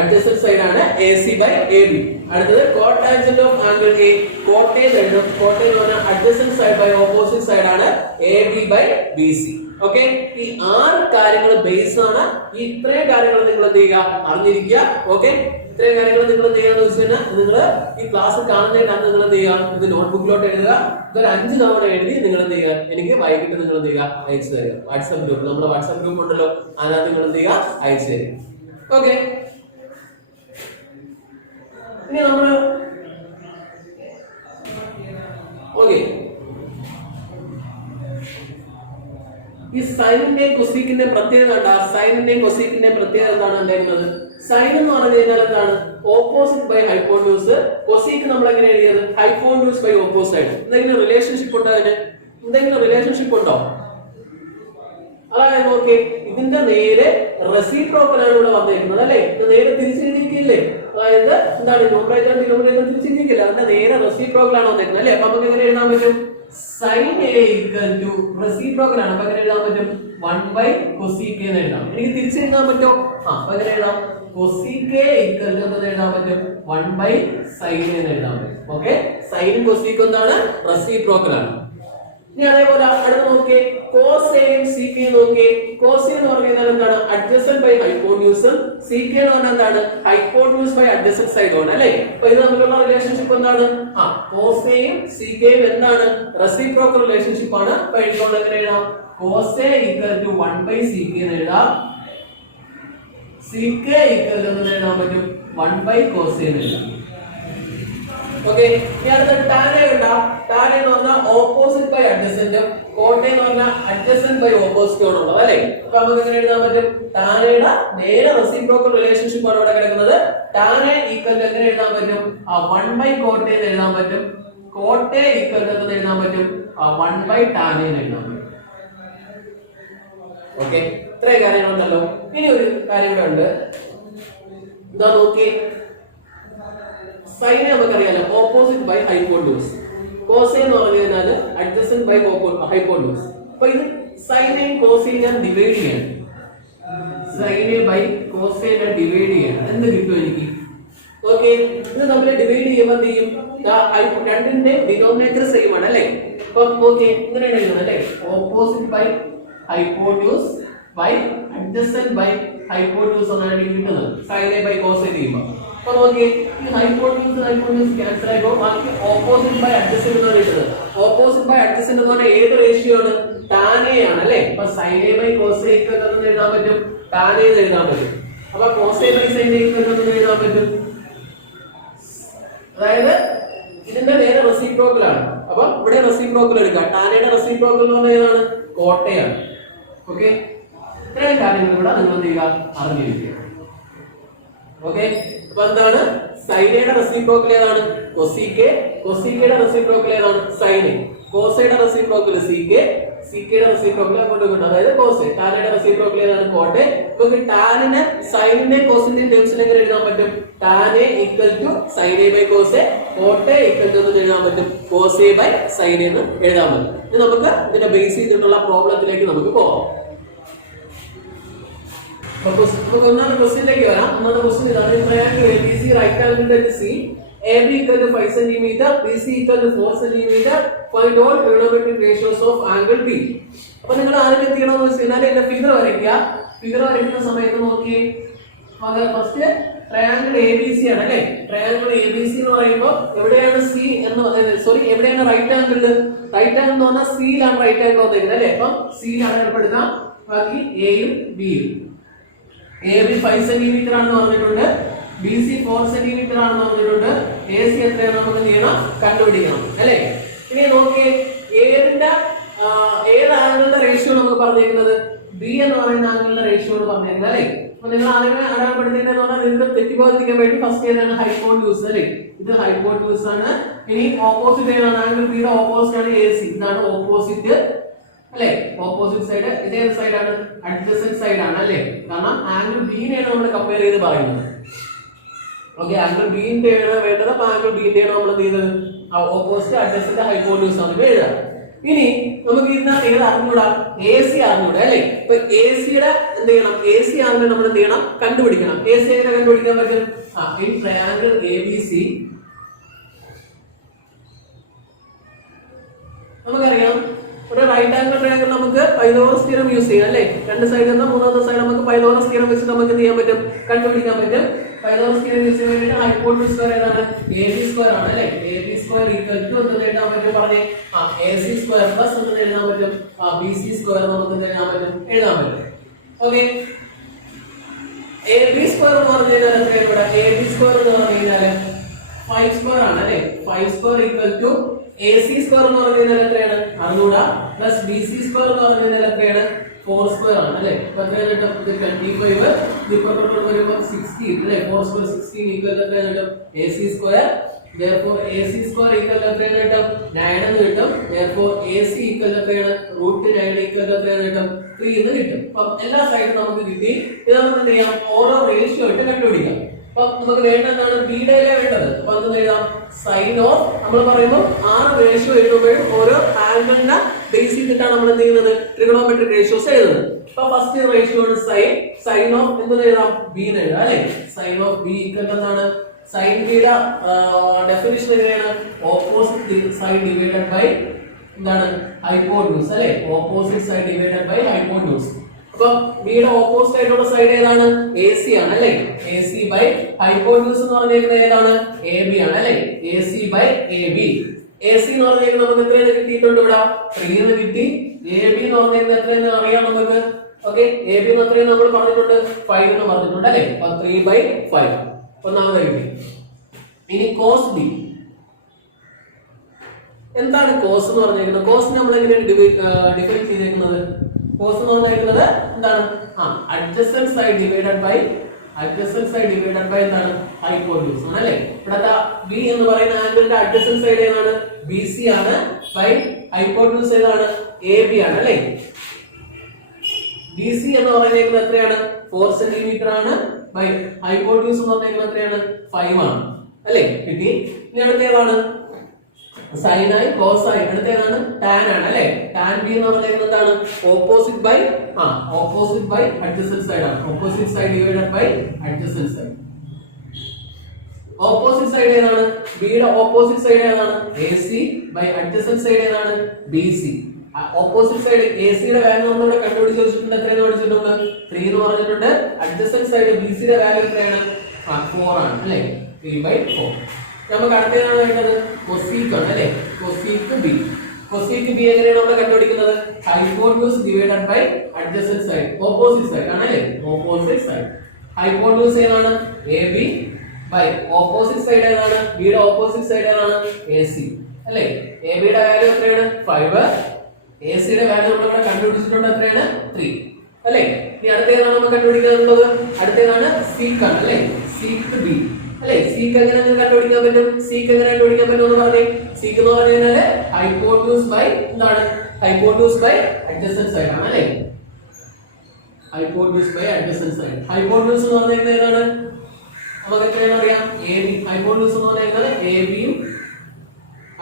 അഡ്ജസന്റ് സൈഡ് ആണ്. AC by AB. അടുത്തത് cotangent of angle A. Cot A എഴുതും. കോട്ട് എന്ന് പറഞ്ഞാൽ adjacent side by opposite side ആണ്. AB by BC. ഓക്കെ, ഈ 6 കാര്യങ്ങൾ ബേസ് ആണ്. ഈ ഇത്രയും കാര്യങ്ങൾ നിങ്ങൾ എന്ത് ചെയ്യുക? അറിഞ്ഞിരിക്കുക. ഓക്കെ, ഇത്രയും കാര്യങ്ങൾ നിങ്ങൾ എന്ത് ചെയ്യാന്ന് വെച്ച് കഴിഞ്ഞാൽ നിങ്ങൾ ഈ ക്ലാസ് കാണുന്നതിനാണ് നിങ്ങൾ എന്ത് ചെയ്യുക? ഇത് നോട്ട്ബുക്കിലോട്ട് എഴുതുക. ഇതൊരു 5 തവണ എഴുതി നിങ്ങൾ എന്ത് ചെയ്യുക? എനിക്ക് വൈകിട്ട് നിങ്ങൾ എന്ത് ചെയ്യുക? അയച്ചു തരിക. വാട്സ്ആപ്പ് ഗ്രൂപ്പ്, നമ്മുടെ വാട്സ്ആപ്പ് ഗ്രൂപ്പ് ഉണ്ടല്ലോ, അതിനകത്ത് നിങ്ങൾ എന്ത് ചെയ്യുക? അയച്ചു തരിക. ഓക്കെ, ഇനി നമ്മള് ഓക്കെ ഈ സൈനിന്റെയും കൊസീക്കിന്റെ പ്രത്യേകത എന്താ? സൈനിന്റെയും കൊസീക്കിന്റെയും പ്രത്യേകത എന്താണ് ഉണ്ടായിരുന്നത്? സൈൻ എന്ന് പറഞ്ഞു കഴിഞ്ഞാൽ എന്താണ്? Opposite by hypotenuse. കൊസീക്ക് നമ്മൾ എങ്ങനെ എഴുതിയത്? Hypotenuse by opposite. എന്തെങ്കിലും റിലേഷൻഷിപ്പ് ഉണ്ടോ? അതിന് എന്തെങ്കിലും റിലേഷൻഷിപ്പ് ഉണ്ടോ? അതായത് ഓക്കെ, ഇതിന്റെ നേരെ റെസിപ്രോക്കൽ ആണ് ഇവിടെ വന്നിരിക്കുന്നത് അല്ലെ? ഇത് നേരെ തിരിച്ചെഴുതിയില്ലേ? അതായത് എന്താണ്? ന്യൂമറേറ്റർ ഡിനോമിനേറ്റർ തിരിച്ചെഴുതിയില്ല, അതിന്റെ നേരെ റെസിപ്രോക്കൽ ആണ് വന്നിരിക്കുന്നത് അല്ലെ? അപ്പൊ നമുക്ക് എങ്ങനെ എഴുതാൻ പറ്റും? sin A equal to reciprocal ആണ്. അപ്പൊ എങ്ങനെ എഴുതാൻ പറ്റും? 1 by cosec എന്ന് എഴുതാം. എനിക്ക് തിരിച്ചെഴുതാൻ പറ്റുമോ? അപ്പൊ എങ്ങനെ എഴുതാം? cosec A equal to എന്ന് എഴുതാൻ പറ്റും 1 by sin എന്ന് എഴുതാൻ പറ്റും. ഓക്കെ, സൈനും കൊസീക്കും എന്താണ്? റെസിപ്രോക്കൽ ആണ്. ഇനി അതേപോലെ അടുത്ത് നോക്കിയേ, കോസെയും സികെയും നോക്കിയേ. കോസെ എന്ന് പറഞ്ഞാൽ എന്താണ്? അഡ്ജസന്റ് ബൈ ഹൈപ്പോന്യൂസും സികെ എന്ന് പറഞ്ഞാൽ എന്താണ്? ഹൈപ്പോന്യൂസ് ബൈ അഡ്ജസന്റ് സൈഡുമാണ് അല്ലേ? അപ്പൊ ഇത് തമ്മിലുള്ള റിലേഷൻഷിപ്പ് എന്താണ്? കോസെയും സികെയും എന്താണ്? റെസിപ്രോക്കൽ റിലേഷൻഷിപ്പ് ആണ്. അപ്പൊ എഴുതുന്നത് എങ്ങനെ എഴുതാം? കോസെ ഈക്വൽ ടു 1 ബൈ സികെ എന്ന് എഴുതാം. സികെ ഈക്വൽ ടു എഴുതാൻ പറ്റും 1 ബൈ കോസെ എന്ന് എഴുതാം. ഓക്കെ, ഇനി അടുത്ത ടാനെ ഉണ്ടാ. ടാനെ എന്ന് പറഞ്ഞാൽ ഓപ്പോസിറ്റ് ബൈ അഡ്ജസന്റും കോട്ടെ എന്ന് പറഞ്ഞാൽ അഡ്ജസന്റ് ബൈ ഓപ്പോസിറ്റും ഉള്ളത് അല്ലേ? അപ്പൊ നമുക്ക് എങ്ങനെ എഴുതാൻ പറ്റും? ടാനയുടെ നേരെ റെസിപ്രോക്കൽ റിലേഷൻഷിപ്പ് ആണ് ഇവിടെ കിടക്കുന്നത്. ടാനെ ഈക്വൽ ടു എങ്ങനെ എഴുതാൻ പറ്റും? 1 ബൈ കോട്ടെ എന്ന് എഴുതാൻ പറ്റും. കോട്ടെ ഈക്വൽ ടു എന്ന് എഴുതാൻ പറ്റും 1 ബൈ ടാനെ എന്ന് എഴുതാൻ പറ്റും. ഓക്കെ, ഇത്രയും കാര്യങ്ങളുണ്ടല്ലോ. ഇനി ഒരു കാര്യം കൂടെ ഉണ്ട്. ഇതാ നോക്കി, സൈനെ നമുക്കറിയാലോ ഓപ്പോസിറ്റ് ബൈ ഹൈപ്പോന്യൂസ്. കോസെ എന്ന് പറഞ്ഞു കഴിഞ്ഞാൽ അഡ്ജസന്റ് ബൈ ഹൈപ്പോന്യൂസ്. അപ്പൊ ഇത് സൈനെയും കോസെയും ഞാൻ ഡിവൈഡ് ചെയ്യണം. സൈനെ ബൈ കോസെ ഞാൻ ഡിവൈഡ് ചെയ്യണം. എന്ത് കിട്ടും എനിക്ക്? ഓക്കെ, ഇത് നമ്മൾ ഡിവൈഡ് ചെയ്യുമ്പോൾ എന്ത് ചെയ്യും? രണ്ടിന്റെ ഡിനോമിനേറ്റർ സെയിം ആണ് അല്ലേ? അപ്പൊ ഓക്കെ, ഇങ്ങനെയാണ് എഴുതുന്നത് അല്ലേ? Opposite by hypotenuse by adjacent by hypotenuse എന്നാണ് എനിക്ക് കിട്ടുന്നത് സൈനെ ബൈ കോസെ ചെയ്യുമ്പോൾ. അപ്പൊ നോക്കിയേ, ഈ ഹൈപ്പോന്യൂസ് ക്യാൻസൽ ആയിപ്പോ ബാക്കി ഓപ്പോസിറ്റ് ബൈ അഡ്ജസന്റ് എന്ന് പറയുന്നത്. ഓപ്പോസിറ്റ് ബൈ അഡ്ജസന്റ് എന്ന് പറഞ്ഞാൽ ഏത് റേഷ്യോ ആണ്? ടാനെ ആണ് അല്ലേ? അപ്പൊ സൈനെ ബൈ കോസെ ഈക്വൽ എന്ന് എഴുതാൻ പറ്റും, ടാനെ എന്ന് എഴുതാൻ പറ്റും. അപ്പൊ കോസെ ബൈ സൈനെ ഈക്വൽ എന്ന് എഴുതാൻ പറ്റും. അതായത് ഇതിന്റെ നേരെ റെസിപ്രോക്കൽ ആണ്. അപ്പൊ ഇവിടെ റെസിപ്രോക്കൽ എടുക്കുക. ടാനയുടെ റെസിപ്രോക്കൽ എന്ന് പറഞ്ഞാൽ ഏതാണ്? കോട്ടയാണ്. ഓക്കെ, ഇത്രയും കാര്യങ്ങൾ ഇവിടെ നിങ്ങൾ എന്ത് ചെയ്യുക? അറിഞ്ഞിരിക്കുക. ഓക്കെ, അപ്പൊ എന്താണ്? സൈനയുടെ റെസിപ്രോക്കൽ ഏതാണ്? കൊസീക്കെ. കൊസീക്കയുടെ റെസിപ്രോക്കൽ ഏതാണ്? സൈനെ. കോസയുടെ റെസിപ്രോക്കൽ സികെ. സികെയുടെ റെസിപ്രോക്കൽ അങ്ങോട്ട് കൊണ്ട്, അതായത് കോസെ. ടാനയുടെ റെസിപ്രോക്കൽ ഏതാണ്? കോട്ടെ. നമുക്ക് ടാനിനെ സൈനിന്റെ കോസിന്റെ ടേംസിൽ എങ്ങനെ എഴുതാൻ പറ്റും? Tan A equal to sine A by cos A. Cot A equal to എന്ന് എഴുതാൻ പറ്റും കോസെ ബൈ സൈനെ എന്ന് എഴുതാൻ പറ്റും. ഇനി നമുക്ക് ഇതിനെ ബേസ് ചെയ്തിട്ടുള്ള പ്രോബ്ലത്തിലേക്ക് നമുക്ക് പോകാം. ഒന്നാമത്തെ ക്വസ്റ്റ്യനിലേക്ക് വരാം. ഒന്നാമത്തെ ക്വസ്റ്റ്യൻ ഇതാണ്. Triangle ABC right angle at C, AB equal to 5 cm, BC equal to 4 cm. Find all trigonometric ratios of angle B. അപ്പോൾ നിങ്ങൾ ആദ്യം എത്തിക്കണമെന്ന് വെച്ച് കഴിഞ്ഞാൽ എന്റെ ഫിഗർ വരയ്ക്കുക. ഫിഗർ വരയ്ക്കുന്ന സമയത്ത് നോക്കി, ഫസ്റ്റ് ട്രയാങ്കിൾ ABC ആണ് അല്ലേ? ട്രയാങ്കിൾ ABC എന്ന് പറയുമ്പോൾ എവിടെയാണ് C എന്ന് എവിടെയാണ് റൈറ്റ് ആംഗിൾ? റൈറ്റ് ആംഗിൾ എന്ന് പറഞ്ഞാൽ സിയിലാണ് റൈറ്റ് ആംഗിൾ വന്നിരിക്കുന്നത് അല്ലേ? അപ്പം സിയിലാണ് ഏർപ്പെടുത്താം. ബാക്കി എയും ബിയും. AB 5 സെന്റിമീറ്റർ ആണെന്ന് പറഞ്ഞിട്ടുണ്ട്, BC 4 സെന്റിമീറ്റർ ആണെന്ന് പറഞ്ഞിട്ടുണ്ട്, AC എത്രയാണ് നമുക്ക് ചെയ്യണം? കണ്ടുപിടിക്കണം അല്ലേ? ഇനി നോക്കി, ഏത് ആംഗിളിന്റെ റേഷ്യോ നമുക്ക് പറഞ്ഞിരിക്കുന്നത്? B എന്ന് പറയുന്ന ആംഗിളിന്റെ റേഷ്യോ എന്ന് പറഞ്ഞിരിക്കുന്നത് അല്ലേ? അപ്പൊ നിങ്ങൾ ആദ്യമേ അടയാളപ്പെടുത്തിയെന്ന് പറഞ്ഞാൽ നിങ്ങൾക്ക് തെറ്റിപ്പോകാതിരിക്കാൻ വേണ്ടി ഫസ്റ്റ് ഏതാണ്? ഹൈപ്പോന്യൂസ് അല്ലേ? ഇത് ഹൈപ്പോന്യൂസ് ആണ്. ഇനി ഓപ്പോസിറ്റ് ഏതാണ്? ആംഗിൾ ബിയുടെ ഓപ്പോസിറ്റ് ആണ് AC. ഇതാണ് ഓപ്പോസിറ്റ് അല്ലേ? Opposite side. ഇതേ സൈഡാണ്? അഡ്ജസന്റ് സൈഡ് ആണ് അല്ലേ? കാരണം ആംഗിൾ ബിനെയാണ് നമ്മൾ കമ്പയർ ചെയ്ത് പറയുന്നത്. ഓക്കെ, ആംഗിൾ ബിന്റെ വേണ്ടത്. അപ്പൊ ആംഗിൾ ബിന്റെയാണ് നമ്മൾ എന്ത് ചെയ്തത്? ഓപ്പോസിറ്റ് അഡ്ജസന്റ് ഹൈപ്പോന്യൂസ് ആണ് എഴുതാം. ഇനി നമുക്ക് ഇതിനകത്ത് ഏത് അറിഞ്ഞൂടാ? AC അറിഞ്ഞൂടാ അല്ലേ? ഇപ്പൊ AC-യുടെ എന്ത് ചെയ്യണം? AC ആംഗിൾ നമ്മൾ എന്ത് ചെയ്യണം? കണ്ടുപിടിക്കണം. AC എങ്ങനെ കണ്ടുപിടിക്കാൻ പറ്റും? ഈ ട്രയാങ്കിൾ ABC നമുക്കറിയാം, ഒരു റൈറ്റ് ആംഗിൾ ട്രയാങ്കിൾ നമുക്ക് പൈതഗോറസ് തിയറം യൂസ് ചെയ്യാം അല്ലേ? രണ്ട് സൈഡിൽ നിന്ന് മൂന്നാമത്തെ സൈഡ് നമുക്ക് പൈതഗോറസ് തിയറം വെച്ച് നമുക്ക് എന്ത് ചെയ്യാൻ പറ്റും? കണ്ടുപിടിക്കാൻ പറ്റും. പൈതഗോറസ് തിയറം യൂസ് ചെയ്യാൻ വേണ്ടി ഹൈപ്പോട്ടനസ് സ്ക്വയർ ഏതാണ്? AB സ്ക്വയർ ആണ് അല്ലേ? AB സ്ക്വയർ ഈക്വൽ ടു എന്ന് എഴുതാൻ പറ്റും പറഞ്ഞേ. AC സ്ക്വയർ പ്ലസ് എന്ന് എഴുതാൻ പറ്റും. BC സ്ക്വയർ നമുക്ക് എഴുതാൻ പറ്റും. ഓക്കെ, AB സ്ക്വയർ എന്ന് പറഞ്ഞു കഴിഞ്ഞാൽ എത്രയാണ് ഇവിടെ? AB സ്ക്വയർ എന്ന് പറഞ്ഞു കഴിഞ്ഞാൽ 5 സ്ക്വയർ ആണ് അല്ലേ? 5 square equal to AC square എന്ന് പറഞ്ഞു കഴിഞ്ഞാൽ എത്രയാണ്? 600 പ്ലസ് BC സ്ക്വയർ എന്ന് പറഞ്ഞു കഴിഞ്ഞാൽ എത്രയാണ്? 4 സ്ക്വയർ ആണ് അല്ലേ? അപ്പൊ എത്രയാണ് കിട്ടും? 25. ഇപ്പുറത്തോട്ട് വരുമ്പോൾ 16 അല്ലേ? 4 സ്ക്വയർ 16 ഈക്വൽ എത്രയാണ് കിട്ടും? AC square. therefore AC square equal എത്രയാണ് കിട്ടും? 9 എന്ന് കിട്ടും. therefore AC ഈക്വൽ എത്രയാണ്? √9 ഈക്വൽ എത്രയാണ് കിട്ടും? 3 എന്ന് കിട്ടും. അപ്പൊ എല്ലാ സൈഡും നമുക്ക് കിട്ടി. ഇത് നമുക്ക് എന്ത് ചെയ്യാം? ഓരോ റേഷ്യോ ആയിട്ട് കണ്ടുപിടിക്കാം. അപ്പൊ നമുക്ക് വേണ്ടതാണ് ബിയുടെ വേണ്ടത്. അപ്പൊ അത് എഴുതാം സൈൻ ഓഫ്. നമ്മൾ പറയുമ്പോൾ 6 റേഷ്യോ എഴുതുമ്പോഴും ഓരോ ആംഗിളിനെ ബേസ് ചെയ്തിട്ടാണ് നമ്മൾ എന്ത് ചെയ്യുന്നത്? ട്രിഗണോമെട്രിക് റേഷ്യോസ് എഴുതുന്നത്. അപ്പൊ ഫസ്റ്റ് റേഷ്യോ ആണ് സൈൻ. സൈൻ ഓഫ് എന്ത് എഴുതാം? ബി എന്ന് എഴുതാം അല്ലെ? സൈൻ ഓഫ് ബി ഈക്വൽ എന്താണ്? സൈൻ ബിയുടെ ഡെഫിനിഷൻ എങ്ങനെയാണ്? ഓപ്പോസിറ്റ് സൈഡ് ഡിവൈഡഡ് ബൈ എന്താണ് ഹൈപ്പോട്യൂസ് അല്ലെ, opposite side divided by hypotenuse. അപ്പൊ ബിയുടെ ഓപ്പോസിറ്റ് ആയിട്ടുള്ള സൈഡ് ഏതാണ്? എ സി ആണ് അല്ലെ. എ സി ബൈ ഹൈപ്പോട്യൂസ് എന്ന് പറഞ്ഞിരിക്കുന്നത് ഏതാണ്? എ ബി ആണ് അല്ലെ. A C by A B. A C എന്ന് പറഞ്ഞിരിക്കുന്നത് നമുക്ക് എത്രയാണ് കിട്ടിയിട്ടുണ്ട്? ഇവിടെ 3 എന്ന് കിട്ടി. എ ബി എന്ന് പറഞ്ഞിരിക്കുന്നത് എത്രയെന്ന് അറിയാം നമുക്ക്. ഓക്കെ, എ ബി എന്ന് എത്രയാണ് നമ്മൾ പറഞ്ഞിട്ടുണ്ട്? 5 എന്ന് പറഞ്ഞിട്ടുണ്ട് അല്ലെ. അപ്പൊ 3/5 ഒന്നാമത് കിട്ടി. ഇനി കോസ് ബി. എന്താണ് കോസ് എന്ന് പറഞ്ഞിരിക്കുന്നത്? കോസ് നമ്മൾ എങ്ങനെയാണ് ഡിഫൈൻ ചെയ്തിരിക്കുന്നത്? കോസ് എന്ന് പറഞ്ഞിരിക്കുന്നത് എന്താണ്? അഡ്ജസന്റ് സൈഡ് ഡിവൈഡഡ് ബൈ എന്താണ്? ഹൈപ്പോട്യൂസ് ആണ് അല്ലേ. ഇവിടത്തെ ബി എന്ന് പറയുന്ന ആംഗിളിന്റെ അഡ്ജസന്റ് സൈഡ് ഏതാണ്? ബി സി ആണ്. ബൈ ഹൈപ്പോട്യൂസ് ഏതാണ്? എ ബി ആണ് അല്ലേ. ബി സി എന്ന് പറയുന്നത് എത്രയാണ്? 4 സെന്റിമീറ്റർ ആണ്. ബൈ ഹൈപ്പോട്യൂസ് എന്ന് പറയുന്നത് എത്രയാണ്? 5 ആണ് അല്ലേ. കിട്ടി. ഇനി അടുത്ത ഏതാണ്? സൈനായി കോസായി. അടുത്തേതാണ്? ടാൻ ആണ് അല്ലെ. ടാൻ ബി എന്ന് പറയുന്നത് എന്താണ്? ഓപ്പോസിറ്റ് ബൈ അഡ്ജസന്റ് സൈഡ് ആണ്. Opposite side divided by adjacent side. Opposite side ഏതാണ്? ബിയുടെ ഓപ്പോസിറ്റ് സൈഡ് ഏതാണ്? A C by adjacent side ഏതാണ്? B C. Opposite side A സിയുടെ വാല്യൂ നമ്മളിവിടെ കണ്ടുപിടിച്ച് വെച്ചിട്ടുണ്ട്. എത്രയെന്ന് പഠിച്ചിട്ടുണ്ട്? 3 എന്ന് പറഞ്ഞിട്ടുണ്ട്. അഡ്ജസന്റ് സൈഡ് ബി സിയുടെ വാല്യൂ എത്രയാണ്? 4 ആണ് അല്ലെ. 3/4. നമുക്ക് അടുത്തതാണ് വേണ്ടത് കൊസീക്ക് ആണ് അല്ലെ. Cosec B. കൊസീക്ക് ബി എങ്ങനെയാണ് നമ്മൾ കണ്ടുപിടിക്കുന്നത്? Hypotenuse divided by adjacent side, opposite side ആണ് അല്ലെ. Opposite side. ഹൈപ്പോട്യൂസ് ഏതാണ്? A B by opposite side ഏതാണ്? ബിയുടെ ഓപ്പോസിറ്റ് സൈഡ് ഏതാണ്? എ സി അല്ലെ. എ ബിയുടെ വാല്യൂ എത്രയാണ്? 5. എ സിയുടെ വാല്യൂ നമ്മൾ ഇവിടെ കണ്ടുപിടിച്ചിട്ടുണ്ട്. എത്രയാണ്? 3 അല്ലെ. ഇനി അടുത്തേതാണ് നമ്മൾ കണ്ടുപിടിക്കാനുള്ളത്? അടുത്തേതാണ് സീക്ക് ആണ് അല്ലെ. സീക്ക് ബി അല്ലെ. സീക്ക് എങ്ങനെ കണ്ടുപിടിക്കാൻ പറ്റും? സീക്ക് എങ്ങനെ കണ്ടുപിടിക്കാൻ പറ്റും എന്ന് പറഞ്ഞേ. സീക്ക് എന്ന് പറഞ്ഞു കഴിഞ്ഞാല് ഹൈപ്പോട്യൂസ് ബൈ എന്താണ്? ഹൈപ്പോട്യൂസ് ബൈ അഡ്ജസന്റ് സൈഡ് ആണ് അല്ലെ. Hypotenuse by adjacent side. Hypotenuse എന്ന് പറഞ്ഞാൽ ഏതാണ്? നമുക്ക് എത്രയാണ് അറിയാം? A B. ഹൈപ്പോട്യൂസ് എന്ന് പറഞ്ഞാൽ എ ബിയും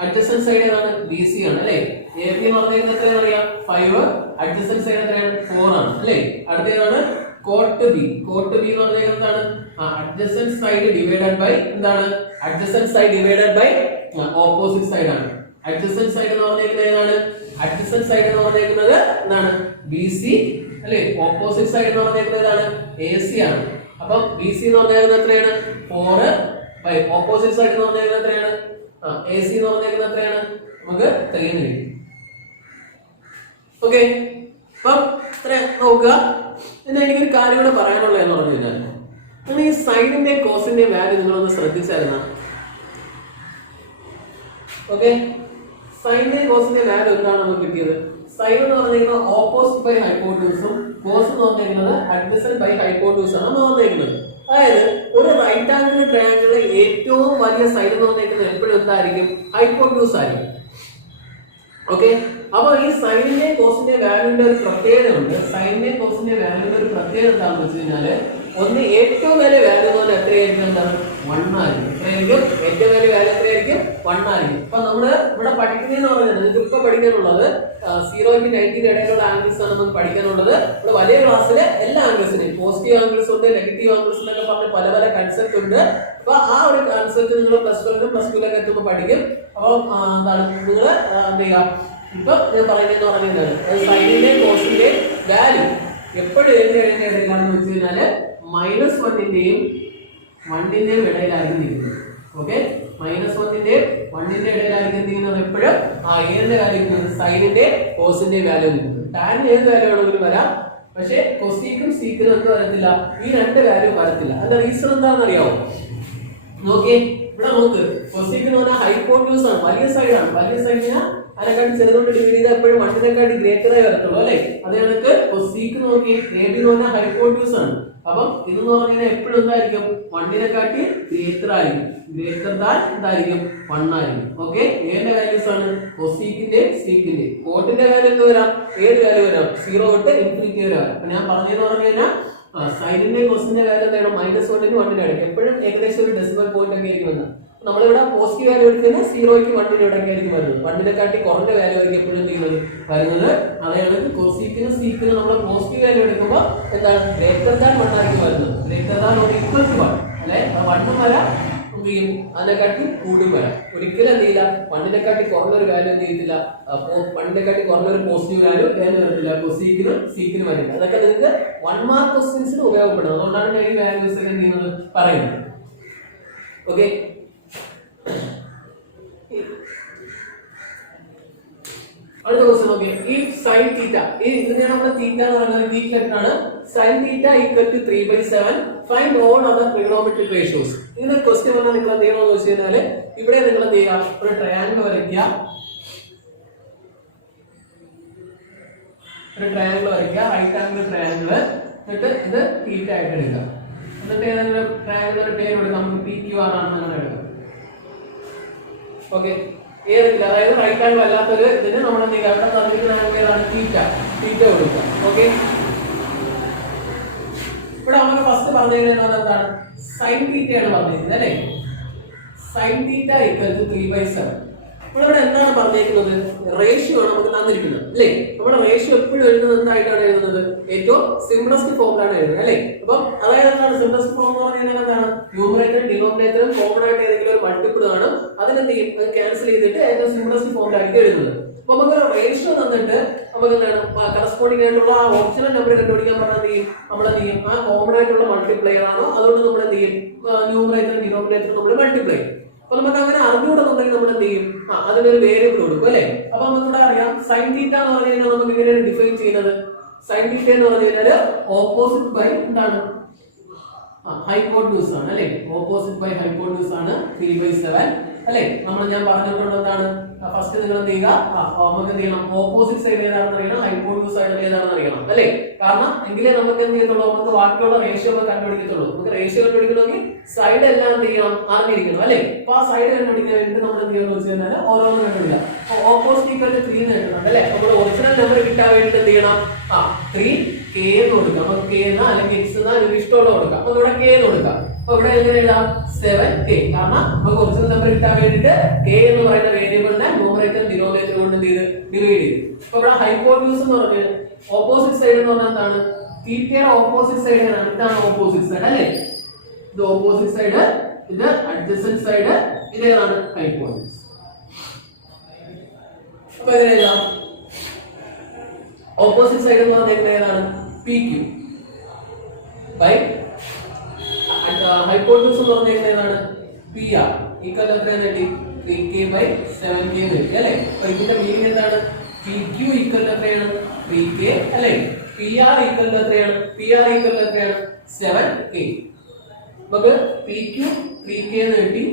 അഡ്ജസന്റ് സൈഡ് ഏതാണ്? ബി സി ആണ് അല്ലെ. എ ബി എന്ന് പറഞ്ഞാൽ എത്രയാണ് അറിയാം? 5. അഡ്ജസന്റ് സൈഡ് എത്രയാണ്? 4 ആണ് അല്ലെ. അടുത്തതാണ് കോട്ട് ബി. കോട്ട് ബി എന്ന് പറഞ്ഞാൽ എന്താണ്? അഡ്ജസന്റ് സൈഡ് ഡിവൈഡഡ് ബൈ എന്താണ്? Adjacent side divided by opposite side ആണ്. അഡ്ജസന്റ് സൈഡ് എന്ന് പറഞ്ഞിരിക്കുന്നത് ഏതാണ്? അഡ്ജസന്റ് സൈഡ് എന്ന് പറഞ്ഞിരിക്കുന്നത് എന്താണ്? ബി സി അല്ലെ. ഓപ്പോസിറ്റ് സൈഡ് എന്ന് പറഞ്ഞിരിക്കുന്നത് ഏതാണ്? എ സി ആണ്. അപ്പം ബി സി എന്ന് പറഞ്ഞിരിക്കുന്നത് എത്രയാണ്? 4 ബൈ ഓപ്പോസിറ്റ് സൈഡ് എന്ന് പറഞ്ഞിരിക്കുന്നത് എത്രയാണ്? എ സി എന്ന് പറഞ്ഞിരിക്കുന്നത് എത്രയാണ്? നമുക്ക് 3 എന്ന് കിട്ടും. ഓക്കെ, അപ്പം ഇത്ര നോക്കുക. എന്നാൽ എനിക്കൊരു കാര്യം കൂടെ പറയാനുള്ളത് എന്ന് പറഞ്ഞു കഴിഞ്ഞാൽ, നിങ്ങൾ ഈ സൈനിന്റെയും കോസിന്റെയും വാല്യൂ നിങ്ങളൊന്ന് ശ്രദ്ധിച്ചായിരുന്ന. ഓക്കെ, സൈനിന്റെയും കോസിന്റെയും വാല്യൂ എന്താണ് നമുക്ക് കിട്ടിയത്? സൈൻ എന്ന് പറഞ്ഞിരിക്കുന്നത് ഓപ്പോസിറ്റ് ബൈ ഹൈപ്പോട്യൂസും കോസ് എന്ന് പറഞ്ഞിരിക്കുന്നത് അഡ്ജസന്റ് ബൈ ഹൈപ്പോട്യൂസ് ആണ് പറഞ്ഞിരിക്കുന്നത്. അതായത് ഒരു റൈറ്റ് ആംഗിൾ ട്രയാംഗിളിലെ ഏറ്റവും വലിയ സൈൻ എന്ന് പറഞ്ഞിരിക്കുന്നത് എപ്പോഴും എന്തായിരിക്കും? ഹൈപ്പോട്യൂസ് ആയിരിക്കും. ഓക്കെ, അപ്പൊ ഈ സൈനിന്റെയും കോസിന്റെയും വാല്യൂന്റെ ഒരു പ്രത്യേകത ഉണ്ട്. സൈനിന്റെയും കോസിന്റെയും വാല്യൂന്റെ ഒരു പ്രത്യേകത എന്താണെന്ന് വെച്ച് കഴിഞ്ഞാല്, ഒന്ന് ഏറ്റവും വലിയ വാല്യൂ എന്ന് പറഞ്ഞാൽ എത്രയായിരിക്കും? എന്താണ്? 1 ആയിരിക്കും. എത്രയായിരിക്കും? ഏറ്റവും വലിയ വാല്യൂ എത്രയായിരിക്കും? 1 ആയിരിക്കും. അപ്പൊ നമ്മള് ഇവിടെ പഠിക്കുന്നതെന്ന് പറഞ്ഞാൽ നിങ്ങൾക്ക് ഇപ്പൊ പഠിക്കാനുള്ളത് 0-90 ഇടയിലുള്ള ആംഗിൾസ് ആണ് നമുക്ക് പഠിക്കാനുള്ളത്. ഇവിടെ വലിയ ക്ലാസ്സിലെ എല്ലാ ആംഗിൾസിനെയും പോസിറ്റീവ് ആംഗിൾസ് ഉണ്ട്, നെഗറ്റീവ് ആംഗിൾസ് എന്നൊക്കെ പറഞ്ഞ് പല പല കൺസെപ്റ്റ് ഉണ്ട്. അപ്പൊ ആ ഒരു കൺസെപ്റ്റ് നിങ്ങൾ +1-+2 എത്തുമ്പോൾ പഠിക്കും. അപ്പൊ എന്താണ് നിങ്ങൾ എന്ത് ചെയ്യുക? ഇപ്പൊ ഞാൻ പറയുന്നതെന്ന് പറഞ്ഞാൽ സൈനിന്റെയും കോസിന്റെയും വാല്യൂ എപ്പോഴും എഴുതിയാണെന്ന് വെച്ച് കഴിഞ്ഞാല് -1ന്റെയും 1ന്റെയും ഇടയിലായിരിക്കും നിൽക്കുന്നത്. ഓക്കെ, -1ന്റെയും 1ന്റെയും ഇടയിലായിരിക്കും നിൽക്കുന്നത്. എപ്പോഴും ഏതിന്റെ വാല്യൂ? സൈനിന്റെ കോസിന്റെ വാല്യൂ നിൽക്കുന്നത്. ടാനിന് ഏത് വാല്യൂ ആണെങ്കിലും വരാം, പക്ഷെ കൊസീക്കും സീക്കിനും ഒന്നും വരത്തില്ല. ഈ 2 വാല്യൂ വരത്തില്ല. അതിന്റെ റീസൺ എന്താണെന്ന് അറിയാമോ? നോക്കിയേ, ഇവിടെ നോക്ക്. കൊസീക്ക് എന്ന് പറഞ്ഞാൽ ഹൈപ്പോട്യൂസ് ആണ്, വലിയ സൈഡാണ്. വലിയ സൈഡിന് അതിനെക്കാട്ടി ചെറുതുകൊണ്ട് ഡിവൈഡ് ചെയ്താൽ എപ്പോഴും 1നെക്കാട്ടി ഗ്രേറ്ററായി വരത്തുള്ളൂ അല്ലെ. അത് കണക്ക് കൊസീക്ക് നോക്കി എ ബി എന്ന് പറഞ്ഞാൽ ഹൈപ്പോട്യൂസ് ആണ്. അപ്പം ഇതെന്ന് പറഞ്ഞാൽ എപ്പോഴും എന്തായിരിക്കും? 1നെക്കാട്ടി ഗ്രേറ്റർ ആയിരിക്കും. ഗ്രേറ്റർ ദാൻ എന്തായിരിക്കും? 1 ആയിരിക്കും. ഓക്കെ, ഏതിന്റെ വാല്യൂസ് ആണ്? കൊസീക്കിന്റെ സീക്കിന്റെ. കോട്ടിന്റെ വാല്യൂ എന്ത് വരാം? ഏത് വാല്യൂ വരാം? 0 തൊട്ട് ഇൻഫിനിറ്റി വരെ വരാം. അപ്പൊ ഞാൻ പറഞ്ഞതെന്ന് പറഞ്ഞു കഴിഞ്ഞാൽ സൈനിന്റെ കോസിന്റെ വാല്യൂ എന്താണ്? -1നും 1നും ഇടയ്ക്ക് എപ്പോഴും ഏകദേശം ഒരു ഡെസിമൽ പോയിന്റ് ഒക്കെ ആയിരിക്കും. നമ്മളിവിടെ പോസിറ്റീവ് വാല്യൂ എടുക്കുന്നത് 0-നും 1നും ഇടയ്ക്കായിരിക്കും വരുന്നത്. 1നെക്കാട്ടി കുറഞ്ഞ വാല്യൂ ആയിരിക്കും എപ്പോഴും വരുന്നത്. അതായത് കൊസീക്കിനും സീക്കിനും നമ്മൾ പോസിറ്റീവ് വാല്യൂ എടുക്കുമ്പോൾ എന്താണ്? ഗ്രേറ്റർ ദാൻ 1 ആയിരിക്കും വരുന്നത്. Greater than or equal to 1 അല്ലെ. 1 വരാം, എന്ത് ചെയ്യും, അതിനെക്കാട്ടി കൂടും വരാം. ഒരിക്കലും എന്ത് ചെയ്യില്ല, 1നെക്കാട്ടി കുറഞ്ഞൊരു വാല്യൂ എന്ത് ചെയ്യത്തില്ല, 1നെക്കാട്ടി കുറഞ്ഞൊരു പോസിറ്റീവ് വാല്യൂ വരത്തില്ല, കൊസീക്കിനും സീക്കിനും വരില്ല. അതൊക്കെ നിങ്ങൾക്ക് 1 മാർക്ക് ക്വസ്റ്റ്യൻസിന് ഉപയോഗപ്പെടുന്നത്. അതുകൊണ്ടാണ് ഞാൻ ഈ വാല്യൂസ് ഒക്കെ എന്ത് ചെയ്യുന്നത് പറയുന്നത്. ഓക്കെ, അടുത്ത ക്വസ്റ്റ്യൻ നോക്കിയേ. ഈ സൈൻ തീറ്റ, ഈ ഇതിനെയാണ് നമ്മൾ തീറ്റ എന്ന് പറയുന്നത്, ഗ്രീക്ക് ലെറ്റർ ആണ്. Sine theta equal to 3/7 find all other trigonometric ratios. ഇങ്ങനെ ക്വസ്റ്റ്യൻ പറഞ്ഞാൽ നിങ്ങൾ എന്ത് ചെയ്യണമെന്ന് വെച്ച് കഴിഞ്ഞാല് ഇവിടെ നിങ്ങൾ എന്ത് ചെയ്യുക, ഒരു ട്രയാങ്കിൾ വരയ്ക്കുക, റൈറ്റ് ആംഗിൾ ട്രയാങ്കിൾ, എന്നിട്ട് ഇത് തീറ്റ ആയിട്ട് എടുക്കുക. എന്നിട്ട് ഏതെങ്കിലും ട്രയാങ്കിൾ ഒരു പേര് കൊടുക്കാം, നമുക്ക് PQR ആണെന്ന് അങ്ങനെ എടുക്കാം. ഓക്കെ, ഏതെങ്കിലും അതായത് റൈറ്റ് ആംഗിൾ അല്ലാത്തൊരു ഇതിന് നമ്മൾ എന്ത് ചെയ്യുക, അവിടെ തന്നിരിക്കുന്ന ആംഗിൾ ഏതാണ്, തീറ്റ കൊടുക്കുക. ഓക്കെ, ഇവിടെ നമുക്ക് ഫസ്റ്റ് പറഞ്ഞിരിക്കുന്നത് എന്താണ്, സൈൻ തീറ്റയാണ് പറഞ്ഞിരിക്കുന്നത് അല്ലേ. Sine theta equal to 3/7. ഇവിടെ എന്താണ് പറഞ്ഞിരിക്കുന്നത്, റേഷ്യോ ആണ് നമുക്ക് തന്നിരിക്കുന്നത് അല്ലേ. നമ്മുടെ റേഷ്യോ എപ്പോഴും എഴുതുന്നത് എന്തായിട്ടാണ് എഴുതുന്നത്, ഏറ്റവും സിംപ്ലസ്റ്റ് ഫോമിലാണ് എഴുതുന്നത് അല്ലേ. അപ്പം അതായത് എന്താണ് സിംപ്ലസ്റ്റ് ഫോം എന്ന് പറഞ്ഞാൽ എന്താണ്, ന്യൂമറേറ്ററും ഡിനോമിനേറ്ററും കോമൺ ആയിട്ട് ഏതെങ്കിലും ഒരു മൾട്ടിപ്പിൾ ആണ്, അതിനെന്ത് ചെയ്യും, അത് ക്യാൻസൽ ചെയ്തിട്ട് ഏറ്റവും സിംപ്ലസ്റ്റ് ഫോമിലായിരിക്കും എഴുതുന്നത്. അപ്പൊ നമുക്ക് റേഷ്യോ തന്നിട്ട് നമുക്ക് എന്താണ് കറസ്പോണ്ടിങ് ആയിട്ടുള്ള ആ ഓപ്ഷണൽ നമ്പർ കണ്ടുപിടിക്കാൻ പറഞ്ഞാൽ എന്ത് ചെയ്യും, നമ്മൾ എന്ത് ചെയ്യും, ആ കോമൺ ആയിട്ടുള്ള മൾട്ടിപ്ലയർ ആണോ, അതുകൊണ്ട് നമ്മൾ എന്ത് ചെയ്യും, ന്യൂമറേറ്ററും ഡിനോമിനേറ്ററും നമ്മൾ മൾട്ടിപ്ലൈ. അപ്പൊ നമുക്ക് അങ്ങനെ അറിഞ്ഞുകൂടെന്നുണ്ടെങ്കിൽ നമ്മൾ എന്ത് ചെയ്യും, അതിനൊരു വേരിയബിൾ കൊടുക്കും അല്ലെ. അപ്പൊ നമുക്ക് ഇവിടെ അറിയാം സൈൻ തീറ്റ എന്ന് പറഞ്ഞു കഴിഞ്ഞാൽ നമുക്ക് എങ്ങനെയാണ് ഡിഫൈൻ ചെയ്യുന്നത്. സൈൻ തീറ്റ എന്ന് പറഞ്ഞു കഴിഞ്ഞാൽ ഓപ്പോസിറ്റ് ബൈ എന്താണ്, ഹൈപ്പോട്ടന്യൂസ് ആണ് അല്ലെ. ഓപ്പോസിറ്റ് ബൈ ഹൈപ്പോട്ടന്യൂസ് ആണ് 3/7 അല്ലെ. ഞാൻ പറഞ്ഞിട്ടുണ്ട് എന്താണ്, ഫസ്റ്റ് നിങ്ങൾ എന്ത് ചെയ്യുക, നമുക്ക് എന്ത് ചെയ്യണം, ഓപ്പോസിറ്റ് സൈഡ് ഏതാണെന്ന് അറിയണം, ഹൈപ്പോട്ടന്യൂസ് സൈഡ് ഏതാണെന്ന് അറിയണം അല്ലെ. കാരണം എങ്കിലേ നമുക്ക് എന്ത് ചെയ്യത്തുള്ളൂ, നമുക്ക് ബാക്കിയുള്ള റേഷ്യോ ഒക്കെ കണ്ടുപിടിക്കത്തുള്ളൂ. നമുക്ക് റേഷ്യോ കണ്ടുപിടിക്കണമെങ്കിൽ സൈഡ് എല്ലാം എന്ത് ചെയ്യണം, അറിഞ്ഞിരിക്കണം അല്ലെ. അപ്പൊ ആ സൈഡ് കണ്ടുപിടിക്കാൻ വേണ്ടിട്ട് നമ്മൾ എന്ത് ചെയ്യുന്നത് വെച്ച് കഴിഞ്ഞാൽ ഓരോന്നും കണ്ടുപിടിക്കാം. ഓപ്പോസിറ്റ് ഈക്വൽ ടു 3 എന്ന് എഴുതുന്നുണ്ട് അല്ലെ. നമ്മുടെ ഒറിജിനൽ നമ്പർ കിട്ടാൻ വേണ്ടിട്ട് എന്ത് ചെയ്യണം, 3k എന്ന് കൊടുക്കാം. അപ്പൊ k എന്ന അല്ലെങ്കിൽ x എന്ന നിങ്ങൾക്ക് ഇഷ്ടമുള്ള കൊടുക്കാം. അപ്പൊ ഇവിടെ k എന്ന് കൊടുക്കാം. അപ്പൊ ഇവിടെ എങ്ങനെ എഴുതാം, 7k. കാരണം നമുക്ക് ഒറിജിനൽ നമ്പർ കിട്ടാൻ വേണ്ടിട്ട് k എന്ന് പറയുന്ന വേരിയബിളിനെ ന്യൂമറേറ്റർ ഡിനോമിനേറ്റർ കൊണ്ട് എന്ത് ചെയ്ത് ഡിവൈഡ് ചെയ്തു. അപ്പൊ ഇവിടെ ഹൈപ്പോട്ടന്യൂസ് എന്ന് പറഞ്ഞാൽ ഓപ്പോസിറ്റ് സൈഡ് എന്ന് പറഞ്ഞാൽ എന്താണ്, തീറ്റയുടെ ഓപ്പോസിറ്റ് സൈഡ് ആണ്. ഇതാണ് ഓപ്പോസിറ്റ് സൈഡ് അല്ലേ. ഇത് ഓപ്പോസിറ്റ് സൈഡ്, ഇത് അഡ്ജസന്റ് സൈഡ്, ഇതേതാണ് ഹൈപ്പോട്ടന്യൂസ്. അപ്പൊ എങ്ങനെ എഴുതാം, ഓപ്പോസിറ്റ് സൈഡ് എന്ന് പറഞ്ഞാൽ ഏതാണ്, PQ ബൈ ഹൈപ്പോട്ടന്യൂസ് എന്ന് പറഞ്ഞാൽ ഏതാണ്, PR ഈക്വൽ എത്രയാണ്, 3k ബൈ 7k എന്ന് കിട്ടി അല്ലെ. അപ്പൊ ഇതിന്റെ മീനിങ് എന്താണ്, PQ ഈക്വൽ എത്രയാണ്, 3k അല്ലെ. PR ഈക്വൽ എത്രയാണ്, PR ഈക്വൽ എത്രയാണ്, 7k. നമുക്ക് PQ 3k എന്ന് കിട്ടി,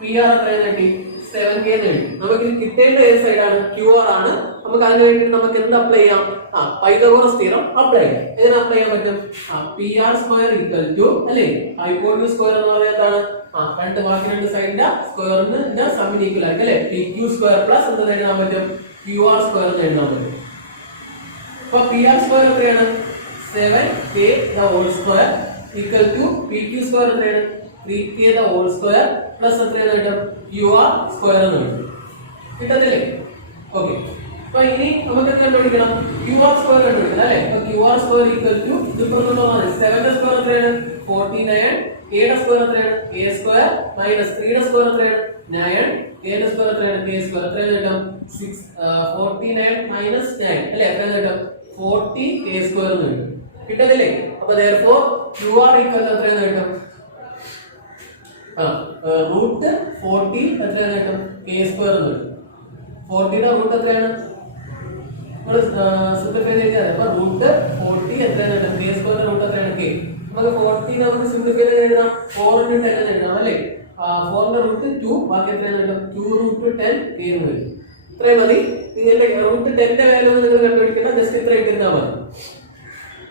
PR എത്രയാണ് കിട്ടി, 7k എന്ന് കിട്ടി. നമുക്ക് കിട്ടേണ്ട ഏത് സൈഡാണ്, QR ആണ്. നമുക്ക് അതിന് വേണ്ടി നമുക്ക് എന്ത് അപ്ലൈ ചെയ്യാം, പൈതഗോറസ് തിയറം അപ്ലൈ ചെയ്യാം. എങ്ങനെ അപ്ലൈ ചെയ്യാൻ പറ്റും, PR സ്ക്വയർ ഈക്വൽ ടു അല്ലെ ഹൈപ്പോട്ടന്യൂസ് സ്ക്വയർ എന്ന് പറയുന്നത് എന്താണ്, ബാക്കി രണ്ട് സൈഡിന്റെ സ്ക്വയറിന്റെ സമ്മിന് ഈക്വൽ ആയിരിക്കും അല്ലെ. PQ സ്ക്വയർ പ്ലസ് എന്ത് എഴുതാൻ പറ്റും, QR സ്ക്വയർ എന്ന് എഴുതാൻ പറ്റും. അപ്പൊ PR സ്ക്വയർ എത്രയാണ്, 7k the whole square equal to PQ square എത്രയാണ്, 3k the whole square plus എത്രയാണ് കിട്ടും, QR സ്ക്വയർ എന്ന് കിട്ടും. കിട്ടത്തില്ലേ. ഓക്കെ, അപ്പൊ ഇനി നമുക്ക് കണ്ടുപിടിക്കണം, QR സ്ക്വയർ കണ്ടുപിടിക്കണം അല്ലെ. അപ്പൊ QR സ്ക്വയർ ഈക്വൽ ടു ഇത് പുറത്തുള്ളതാണ് 7 ന്റെ സ്ക്വയർ എത്രയാണ്, 49, k യുടെ സ്ക്വയർ എത്രയാണ്, k സ്ക്വയർ മൈനസ് 3 യുടെ സ്ക്വയർ എത്രയാണ്, 9, k യുടെ സ്ക്വയർ എത്രയാണ്, k സ്ക്വയർ എത്രയാണ് കിട്ടും, 49 മൈനസ് 9 അല്ലെ. എത്രയാണ് കിട്ടും, 40k സ്ക്വയർ എന്ന് കിട്ടും. കിട്ടത്തില്ലേ. അപ്പൊ therefore QR ഈക്വൽ എത്രയാണ് കിട്ടും, റൂട്ട് 40 എത്രയാണ് കിട്ടും, k സ്ക്വയർ എന്ന് കിട്ടും. 40 യുടെ റൂട്ട് എത്രയാണ്, സിംപ്ലിഫൈ ചെയ്താൽ അപ്പൊ റൂട്ട് 40 എത്രയാണ് കിട്ടും, k സ്ക്വയർ റൂട്ട് എത്രയാണ്, k. നമുക്ക് 40 നമുക്ക് സിംപ്ലിഫൈ ചെയ്ത് എഴുതാം, 4 × 10 എന്ന് എഴുതാം അല്ലേ. 4 ന്റെ റൂട്ട് 2, ബാക്കി എത്രയാണ് കിട്ടും, 2√10k എന്ന് വരും. ഇത്രയും മതി. ഇതിന്റെ റൂട്ട് 10 ന്റെ വാല്യൂ നിങ്ങൾ കണ്ടുപിടിക്കുന്ന ജസ്റ്റ് ഇത്ര ഇട്ടിരുന്നാൽ മതി.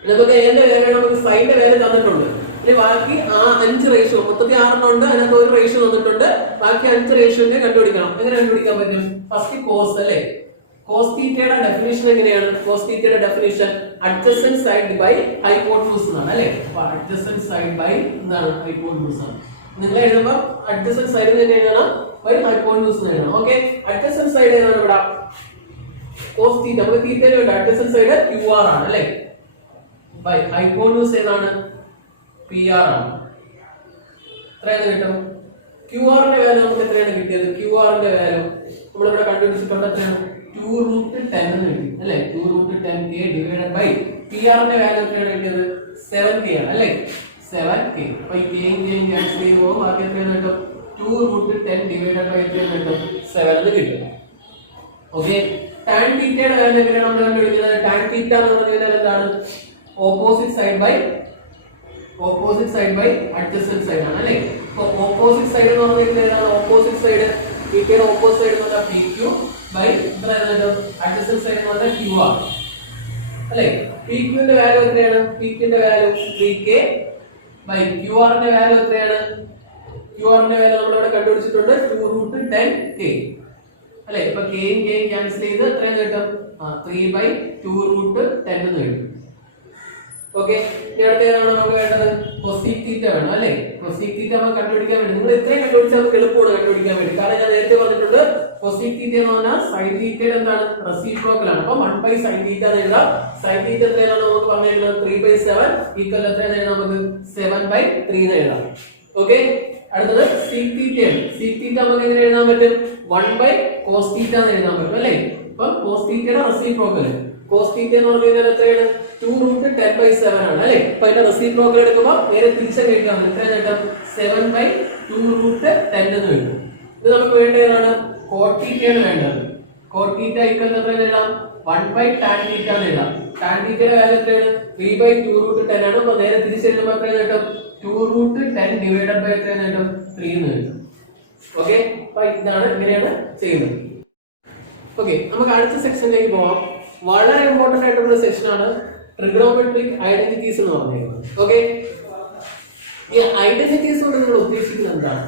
നമുക്ക് ഏന്റെ വാല്യൂ നമുക്ക് സൈഡിന്റെ വാല്യൂ തന്നിട്ടുണ്ട്. ഇനി ബാക്കി 5 റേഷ്യോ, മൊത്തത്തിൽ 6 ഉണ്ട്, അതിനകത്ത് ഒരു റേഷ്യോ തന്നിട്ടുണ്ട്. ബാക്കി 5 റേഷ്യോനെ കണ്ടുപിടിക്കണം. എങ്ങനെ കണ്ടുപിടിക്കാൻ പറ്റും, ഫസ്റ്റ് കോസ് അല്ലേ. കോസ് തീറ്റയുടെ ഡെഫിനിഷൻ എങ്ങനെയാണ്, കോസ് തീറ്റയുടെ definition adjacent side by hypotenuse എന്നാണ് അല്ലേ. അപ്പൊ അഡ്ജസന്റ് സൈഡ് ബൈ എന്താണ്, ഹൈപ്പോട്ടന്യൂസ് ആണ്. നിങ്ങൾ എഴുതുമ്പോൾ അഡ്ജസന്റ് സൈഡ് തന്നെ എഴുതണം, ബൈ ഹൈപ്പോട്ടന്യൂസ് എഴുതണം. ഓക്കെ, അഡ്ജസന്റ് സൈഡ് ഏതാണ് ഇവിടെ, കോസ് തീറ്റ. നമുക്ക് തീറ്റയിൽ ഉണ്ട്, അഡ്ജസന്റ് സൈഡ് QR ആണ് അല്ലേ. ബൈ ഹൈപ്പോട്ടന്യൂസ് ഏതാണ്, PR ആണ്. എത്രയാണ് കിട്ടും, QR-ന്റെ വാല്യൂ നമുക്ക് എത്രയാണ് കിട്ടിയത്? QR-ന്റെ വാല്യൂ നമ്മളിവിടെ കണ്ടുപിടിച്ചിട്ടുണ്ട് എത്രയാണ്? 2√10 എന്ന് കിട്ടി അല്ലേ? 2√10k ഡിവൈഡഡ് ബൈ PR-ന്റെ വാല്യൂ എത്രയാണ് കിട്ടിയത്? 7k ആണ് അല്ലേ? 7k. അപ്പോൾ ഈ k യും ക്യാൻസൽ ചെയ്യുമ്പോൾ ബാക്കി എത്രയാണ് കിട്ടും? 2√10 ഡിവൈഡഡ് ബൈ എത്രയാണ് കിട്ടും? 7 എന്ന് കിട്ടും. ഓക്കെ, tan തീറ്റയുടെ വാല്യൂ എങ്ങനെയാണ് നമ്മൾ കണ്ടുപിടിക്കുന്നത്? tan തീറ്റ എന്ന് പറഞ്ഞാൽ എന്താണ്? Opposite side by adjacent side ആണ് അല്ലേ? അപ്പോൾ ഓപ്പോസിറ്റ് സൈഡ് എന്ന് പറഞ്ഞാൽ ഏതാണ്? ഓപ്പോസിറ്റ് സൈഡ് തീറ്റയുടെ ഓപ്പോസിറ്റ് സൈഡ് എന്ന് പറഞ്ഞാൽ PQ ബൈ അഡ്ജസന്റ് സൈഡ് എന്ന് പറഞ്ഞാൽ QR അല്ലേ? PQ-ന്റെ വാല്യൂ എത്രയാണ്? PQ-ന്റെ വാല്യൂ 3k ബൈ QR-ന്റെ വാല്യൂ എത്രയാണ്? QR-ന്റെ വാല്യൂ നമ്മൾ ഇവിടെ കണ്ടുപിടിച്ചിട്ടുണ്ട് 2√10k അല്ലേ? ഇപ്പൊ k യും ക്യാൻസൽ ചെയ്ത് എത്രയാണ് കിട്ടും? 3/2√10 എന്ന് കിട്ടും. ഓക്കെ, അടുത്ത ഏതാണ് നമുക്ക് വേണ്ടത്? കൊസീക് തീറ്റ വേണം അല്ലേ? കൊസീക് തീറ്റ നമ്മൾ കണ്ടുപിടിക്കാൻ വേണ്ടി നിങ്ങൾ ഇത്രയും കണ്ടുപിടിച്ചാൽ നമുക്ക് എളുപ്പമാണ് കണ്ടുപിടിക്കാൻ വേണ്ടി. കാരണം ഞാൻ നേരത്തെ പറഞ്ഞിട്ടുണ്ട് കൊസീക് തീറ്റ എന്ന് പറഞ്ഞാൽ സൈൻ തീറ്റയുടെ എന്താണ്? റെസിപ്രോക്കൽ ആണ്. അപ്പൊ 1/sin തീറ്റ എന്ന് എഴുതാം. സൈൻ തീറ്റ എത്രയാണ് നമുക്ക് പറഞ്ഞിരുന്നത്? 3/7 ഈക്വൽ എത്രയാണ് എഴുതാം? നമുക്ക് 7/3 എന്ന് എഴുതാം. ഓക്കെ, അടുത്തത് സീക് തീറ്റയാണ്. സീക് തീറ്റ നമുക്ക് എങ്ങനെ എഴുതാൻ പറ്റും? 1/cos തീറ്റ എന്ന് എഴുതാൻ പറ്റും അല്ലേ? അപ്പൊ കോസ് തീറ്റയുടെ റെസിപ്രോക്കൽ കോസ് തീറ്റ എന്ന് പറഞ്ഞു കഴിഞ്ഞാൽ എത്രയാണ്? 2√10/7 ആണ് അല്ലേ? അപ്പൊ അതിന്റെ റെസിപ്രോക്കൽ എടുക്കുമ്പോൾ നേരെ തിരിച്ചങ്ങ് എഴുതാൻ പറ്റും. എത്രയാണ് കിട്ടും? 7/2√10 എന്ന് കിട്ടും. ഇത് നമുക്ക് വേണ്ടതാണ് കോട്ട് തീറ്റയാണ് വേണ്ടത്. കോട്ട് തീറ്റ ഈക്വൽ എത്രയാണ് എഴുതാം? 1/tan തീറ്റ എന്ന് എഴുതാം. tan തീറ്റയുടെ വാല്യൂ എത്രയാണ്? 3/2√10 ആണ്. അപ്പൊ നേരെ തിരിച്ചെഴുതുമ്പോൾ എത്രയാണ് കിട്ടും? 2√10 ഡിവൈഡഡ് ബൈ എത്രയാണ് കിട്ടും? 3 എന്ന് കിട്ടും. ഓക്കെ, അപ്പൊ ഇതാണ് ഇങ്ങനെയാണ് ചെയ്യുന്നത്. ഓക്കെ, നമുക്ക് അടുത്ത സെക്ഷനിലേക്ക് പോവാം. വളരെ ഇമ്പോർട്ടന്റ് ആയിട്ടുള്ള സെക്ഷനാണ് ട്രിഗണോമെട്രിക് ഐഡന്റിറ്റീസ് എന്ന് പറഞ്ഞിരിക്കുന്നത്. ഓക്കെ, ഈ ഐഡന്റിറ്റീസ് കൊണ്ട് നിങ്ങൾ ഉദ്ദേശിക്കുന്നത് എന്താണ്?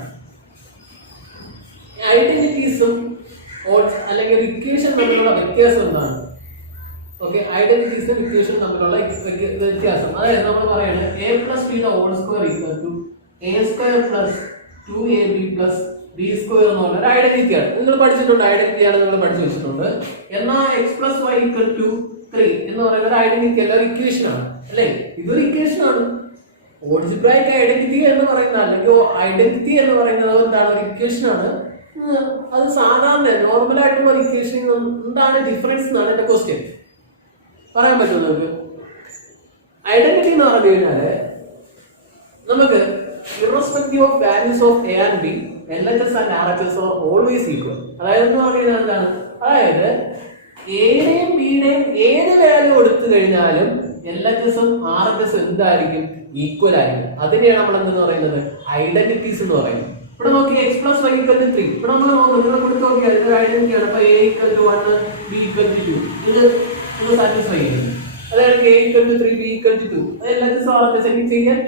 ഐഡന്റിറ്റീസും അല്ലെങ്കിൽ ഇക്വേഷൻ തമ്മിലുള്ള വ്യത്യാസം എന്താണ്? ഓക്കെ, ഐഡന്റിറ്റീസും ഇക്വേഷൻ തമ്മിലുള്ള വ്യത്യാസം, അതായത് നമ്മൾ പറയുന്നത് a+b whole square equal to a² + 2ab + b² എന്ന് പറഞ്ഞ ഒരു ഐഡന്റിറ്റി ആണ്. നിങ്ങൾ പഠിച്ചിട്ടുണ്ട്, ഐഡന്റിറ്റി ആണ് നിങ്ങൾ പഠിച്ചു വെച്ചിട്ടുണ്ട്. എന്നാൽ x + y = 3 എന്ന് പറയുന്ന ഒരു ഐഡന്റിറ്റി അല്ല, ഒരു ഇക്വേഷൻ ആണ് അല്ലേ? ഇതൊരു ഇക്വേഷൻ ആണ്. ഓൾജിബ്രൈക് ഐഡന്റിറ്റി എന്ന് പറയുന്നത് അല്ലെങ്കിൽ ഐഡന്റിറ്റി എന്ന് പറയുന്നത് എന്താണ്? ഒരു ഇക്വേഷൻ ആണ്. അത് സാധാരണ നോർമൽ ആയിട്ടുള്ള ഒരു ഇക്വേഷൻ എന്താണ് ഡിഫറൻസ് എന്നാണ് എന്റെ ക്വസ്റ്റ്യൻ. പറയാൻ പറ്റുമോ നമുക്ക്? ഐഡന്റിറ്റി എന്ന് പറഞ്ഞു കഴിഞ്ഞാല് നമുക്ക് irrespective of values of a and b, LHS and RHS are always equal. അതായത് എന്ന് പറഞ്ഞാൽ എന്താണ്? അതായത് എയുടെയും ബിയുടെയും ഏത് വാല്യൂ എടുത്തു കഴിഞ്ഞാലും LHSഉം RHSഉം എന്തായിരിക്കും? ഈക്വൽ ആയിരിക്കും. അതിനെയാണ് നമ്മൾ എന്തെന്ന് പറയുന്നത്? ഐഡന്റിറ്റീസ് എന്ന് പറയുന്നത്. ഇവിടെ നോക്കി x + y = 3. ഇവിടെ നമ്മൾ നോക്കാം, നിങ്ങൾ കൊടുത്ത് നോക്കിയാൽ ഇതൊരു ഐഡന്റിറ്റി ആണ്. അപ്പൊ a = 1, b = 2. ഇത് സാറ്റിസ്ഫൈ ചെയ്യുന്നു. അതായത് a = 3, b = 2. LHS RHS എനിക്ക് ചെയ്യാൻ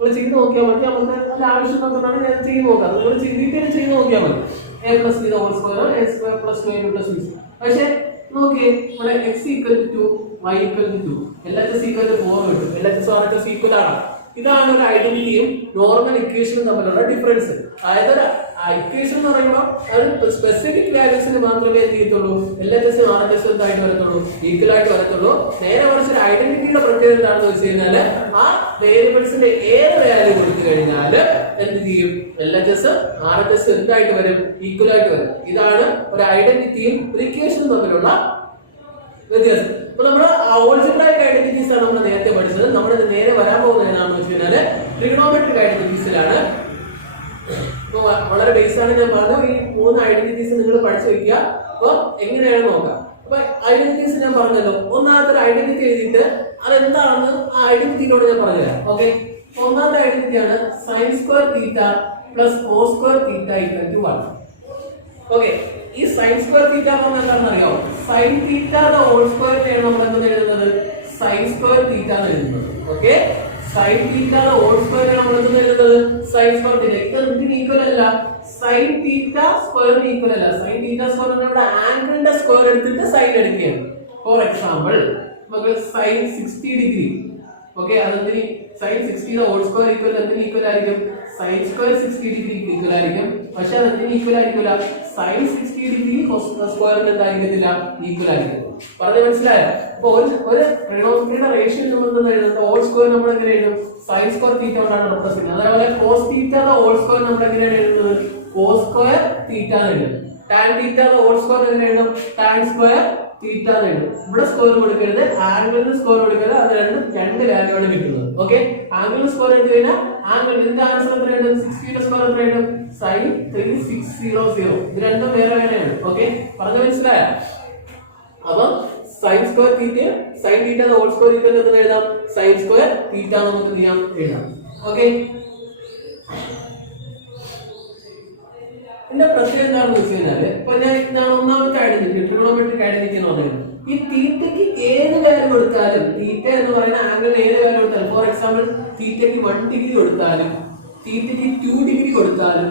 നിങ്ങൾ ചെയ്ത് നോക്കിയാൽ മതി. നമുക്ക് അതിന്റെ ആവശ്യം നോക്കുന്നതാണ് ഞാൻ ചെയ്ത് നോക്കാം. നിങ്ങൾ ചെയ്തിട്ട് ചെയ്ത് നോക്കിയാൽ മതി. a+b whole square a² + 2ab + b. പക്ഷേ നോക്കിയേ, ഇവിടെ x = 2, y = 2, LHS = 4 കിട്ടും. LHS RHS ഈക്വൽ ആണ്. ഇതാണ് ഒരു ഐഡന്റിറ്റിയും നോർമൽ ഇക്വേഷനും തമ്മിലുള്ള ഡിഫറൻസ്. അതായത് ഇക്വേഷൻ എന്ന് പറയുമ്പോൾ അത് സ്പെസിഫിക് വാല്യൂസിന് മാത്രമേ എന്ത് ചെയ്യത്തുള്ളൂ? LHS RHS എന്തായിട്ട് വരത്തുള്ളൂ? ഈക്വൽ ആയിട്ട് വരത്തുള്ളൂ. നേരെ മറിച്ച് ഒരു ഐഡന്റിറ്റിയുടെ പ്രത്യേകത എന്താണെന്ന് വെച്ച് കഴിഞ്ഞാല് ആ വേരിയബിൾസിന്റെ ഏത് വാല്യൂ കൊടുത്തു കഴിഞ്ഞാൽ എന്ത് ചെയ്യും? LHS RHS എന്തായിട്ട് വരും? ഈക്വൽ ആയിട്ട് വരും. ഇതാണ് ഒരു ഐഡന്റിറ്റിയും ഒരു ഇക്വേഷനും തമ്മിലുള്ള വ്യത്യാസം. അപ്പൊ നമ്മൾ ഓൾജിബ്രൈക് ഐഡന്റിറ്റീസ് ആണ് നമ്മൾ നേരത്തെ പഠിച്ചത്. നമ്മൾ നേരെ വരാൻ പോകുന്നത് ഏതാണെന്ന് വെച്ച് കഴിഞ്ഞാല് ട്രിഗണോമെട്രിക് ഐഡന്റിറ്റീസിലാണ്. ഇപ്പൊ വളരെ ബേസ് ആണ് ഞാൻ പറഞ്ഞു. ഈ 3 ഐഡന്റിറ്റീസ് നിങ്ങൾ പഠിച്ചു വെക്കുക. അപ്പൊ എങ്ങനെയാണ് നോക്കാം. അപ്പൊ ഐഡന്റിറ്റീസ് ഞാൻ പറഞ്ഞല്ലോ. ഒന്നാമത്തെ ഒരു ഐഡന്റിറ്റി എഴുതിയിട്ട് അതെന്താണെന്ന് ആ ഐഡന്റിറ്റിയിലൂടെ ഞാൻ പറഞ്ഞുതരാം. ഓക്കെ, ഒന്നാമത്തെ ഐഡന്റിറ്റി ആണ് sin² θ + cos² θ = 1. ഓക്കെ, ഈ sin² θ എന്താണെന്ന് അറിയാമോ? sin θ ഹോൾ സ്ക്വയറിനെയാണ് നമ്മൾ എന്താ എഴുതുന്നത്? sin² θ എന്ന് എഴുതുന്നത്. ഓക്കെ, sin θ ഹോൾ സ്ക്വയറിനെ നമ്മൾ എന്താ എഴുതുന്നത്? sin² θ. ഇത് എന്തിന് ഈക്വൽ അല്ല? sin θ സ്ക്വയറിന് ഈക്വൽ അല്ല. sin θ സ്ക്വയറിന്റെ ആംഗിളിന്റെ സ്ക്വയർ എടുത്തിട്ട് sin എടുക്കുകയാണ്. ഫോർ എക്സാമ്പിൾ നമുക്ക് sin 60 ഡിഗ്രി. ഓക്കെ, അതെന്തിന് sin 60 ഹോൾ സ്ക്വയർ ഈക്വൽ എന്തിന് ഈക്വൽ ആയിരിക്കും? sin² 60 ഡിഗ്രി ഈക്വൽ ആയിരിക്കും. പക്ഷെ അതെന്തിന് ഈക്വൽ ആയിരിക്കില്ല? sin 60 ഡിഗ്രി സ്ക്വയറിന് എന്തായിരിക്കത്തില്ല? ഈക്വൽ ആയിരിക്കും. പറഞ്ഞത് മനസ്സിലായോ? അപ്പൊ ഒരു ട്രിഗണോമെട്രിയുടെ റേഷ്യോ നമ്മൾ എഴുതുന്നത് ഹോൾ സ്ക്വയർ നമ്മൾ എങ്ങനെ എഴുതും? sin² θ കൊണ്ടാണ് റെപ്രസെന്റ് ചെയ്യുന്നത്. അതേപോലെ cos θ ഹോൾ സ്ക്വയർ നമ്മൾ എങ്ങനെയാണ് എഴുതുന്നത്? തീറ്റ എന്ന് എഴുതും. ടാൻ തീറ്റ ഹോൾ സ്ക്വയർ എങ്ങനെ എഴുതും? ടാൻ സ്ക്വയർ തീറ്റ എന്ന് എഴുതും. ഇവിടെ സ്ക്വയർ കൊടുക്കരുത്, ആംഗിളിന് സ്ക്വയർ കൊടുക്കരുത്, അത് രണ്ടും രണ്ട് വാല്യൂ ആണ് കിട്ടുന്നത്. ഓക്കെ, ആംഗിളിന് സ്ക്വയർ എടുത്തു കഴിഞ്ഞാൽ ആംഗിൾ ഇതിന്റെ ആൻസർ എത്ര എഴുതും? 60 സ്ക്വയർ എത്ര എഴുതും? sin 3600. ഇത് രണ്ടും വേറെ വേറെയാണ്. ഓക്കെ, പറഞ്ഞു മനസ്സിലായോ? അപ്പൊ sin square theta sin theta whole square equal എന്ന് എഴുതാം, sin സ്ക്വയർ തീറ്റ നമുക്ക് ചെയ്യാം എഴുതാം. ഓക്കെ, ഇതിന്റെ പ്രത്യേകത എന്താണെന്ന് വെച്ച് കഴിഞ്ഞാല് ഇപ്പൊ ഞാൻ ഒന്നാമത്തെ ഐഡന്റിറ്റി ട്രിഗണോമെട്രിക് ഐഡന്റിറ്റി എന്ന് പറഞ്ഞത് ഈ തീറ്റയ്ക്ക് ഏത് വാല്യൂ കൊടുത്താലും, തീറ്റ എന്ന് പറയുന്ന ആംഗിളിന് ഏത് വാല്യൂ കൊടുത്താലും, ഫോർ എക്സാമ്പിൾ തീറ്റയ്ക്ക് 1 ഡിഗ്രി കൊടുത്താലും, തീറ്റയ്ക്ക് 2 ഡിഗ്രി കൊടുത്താലും,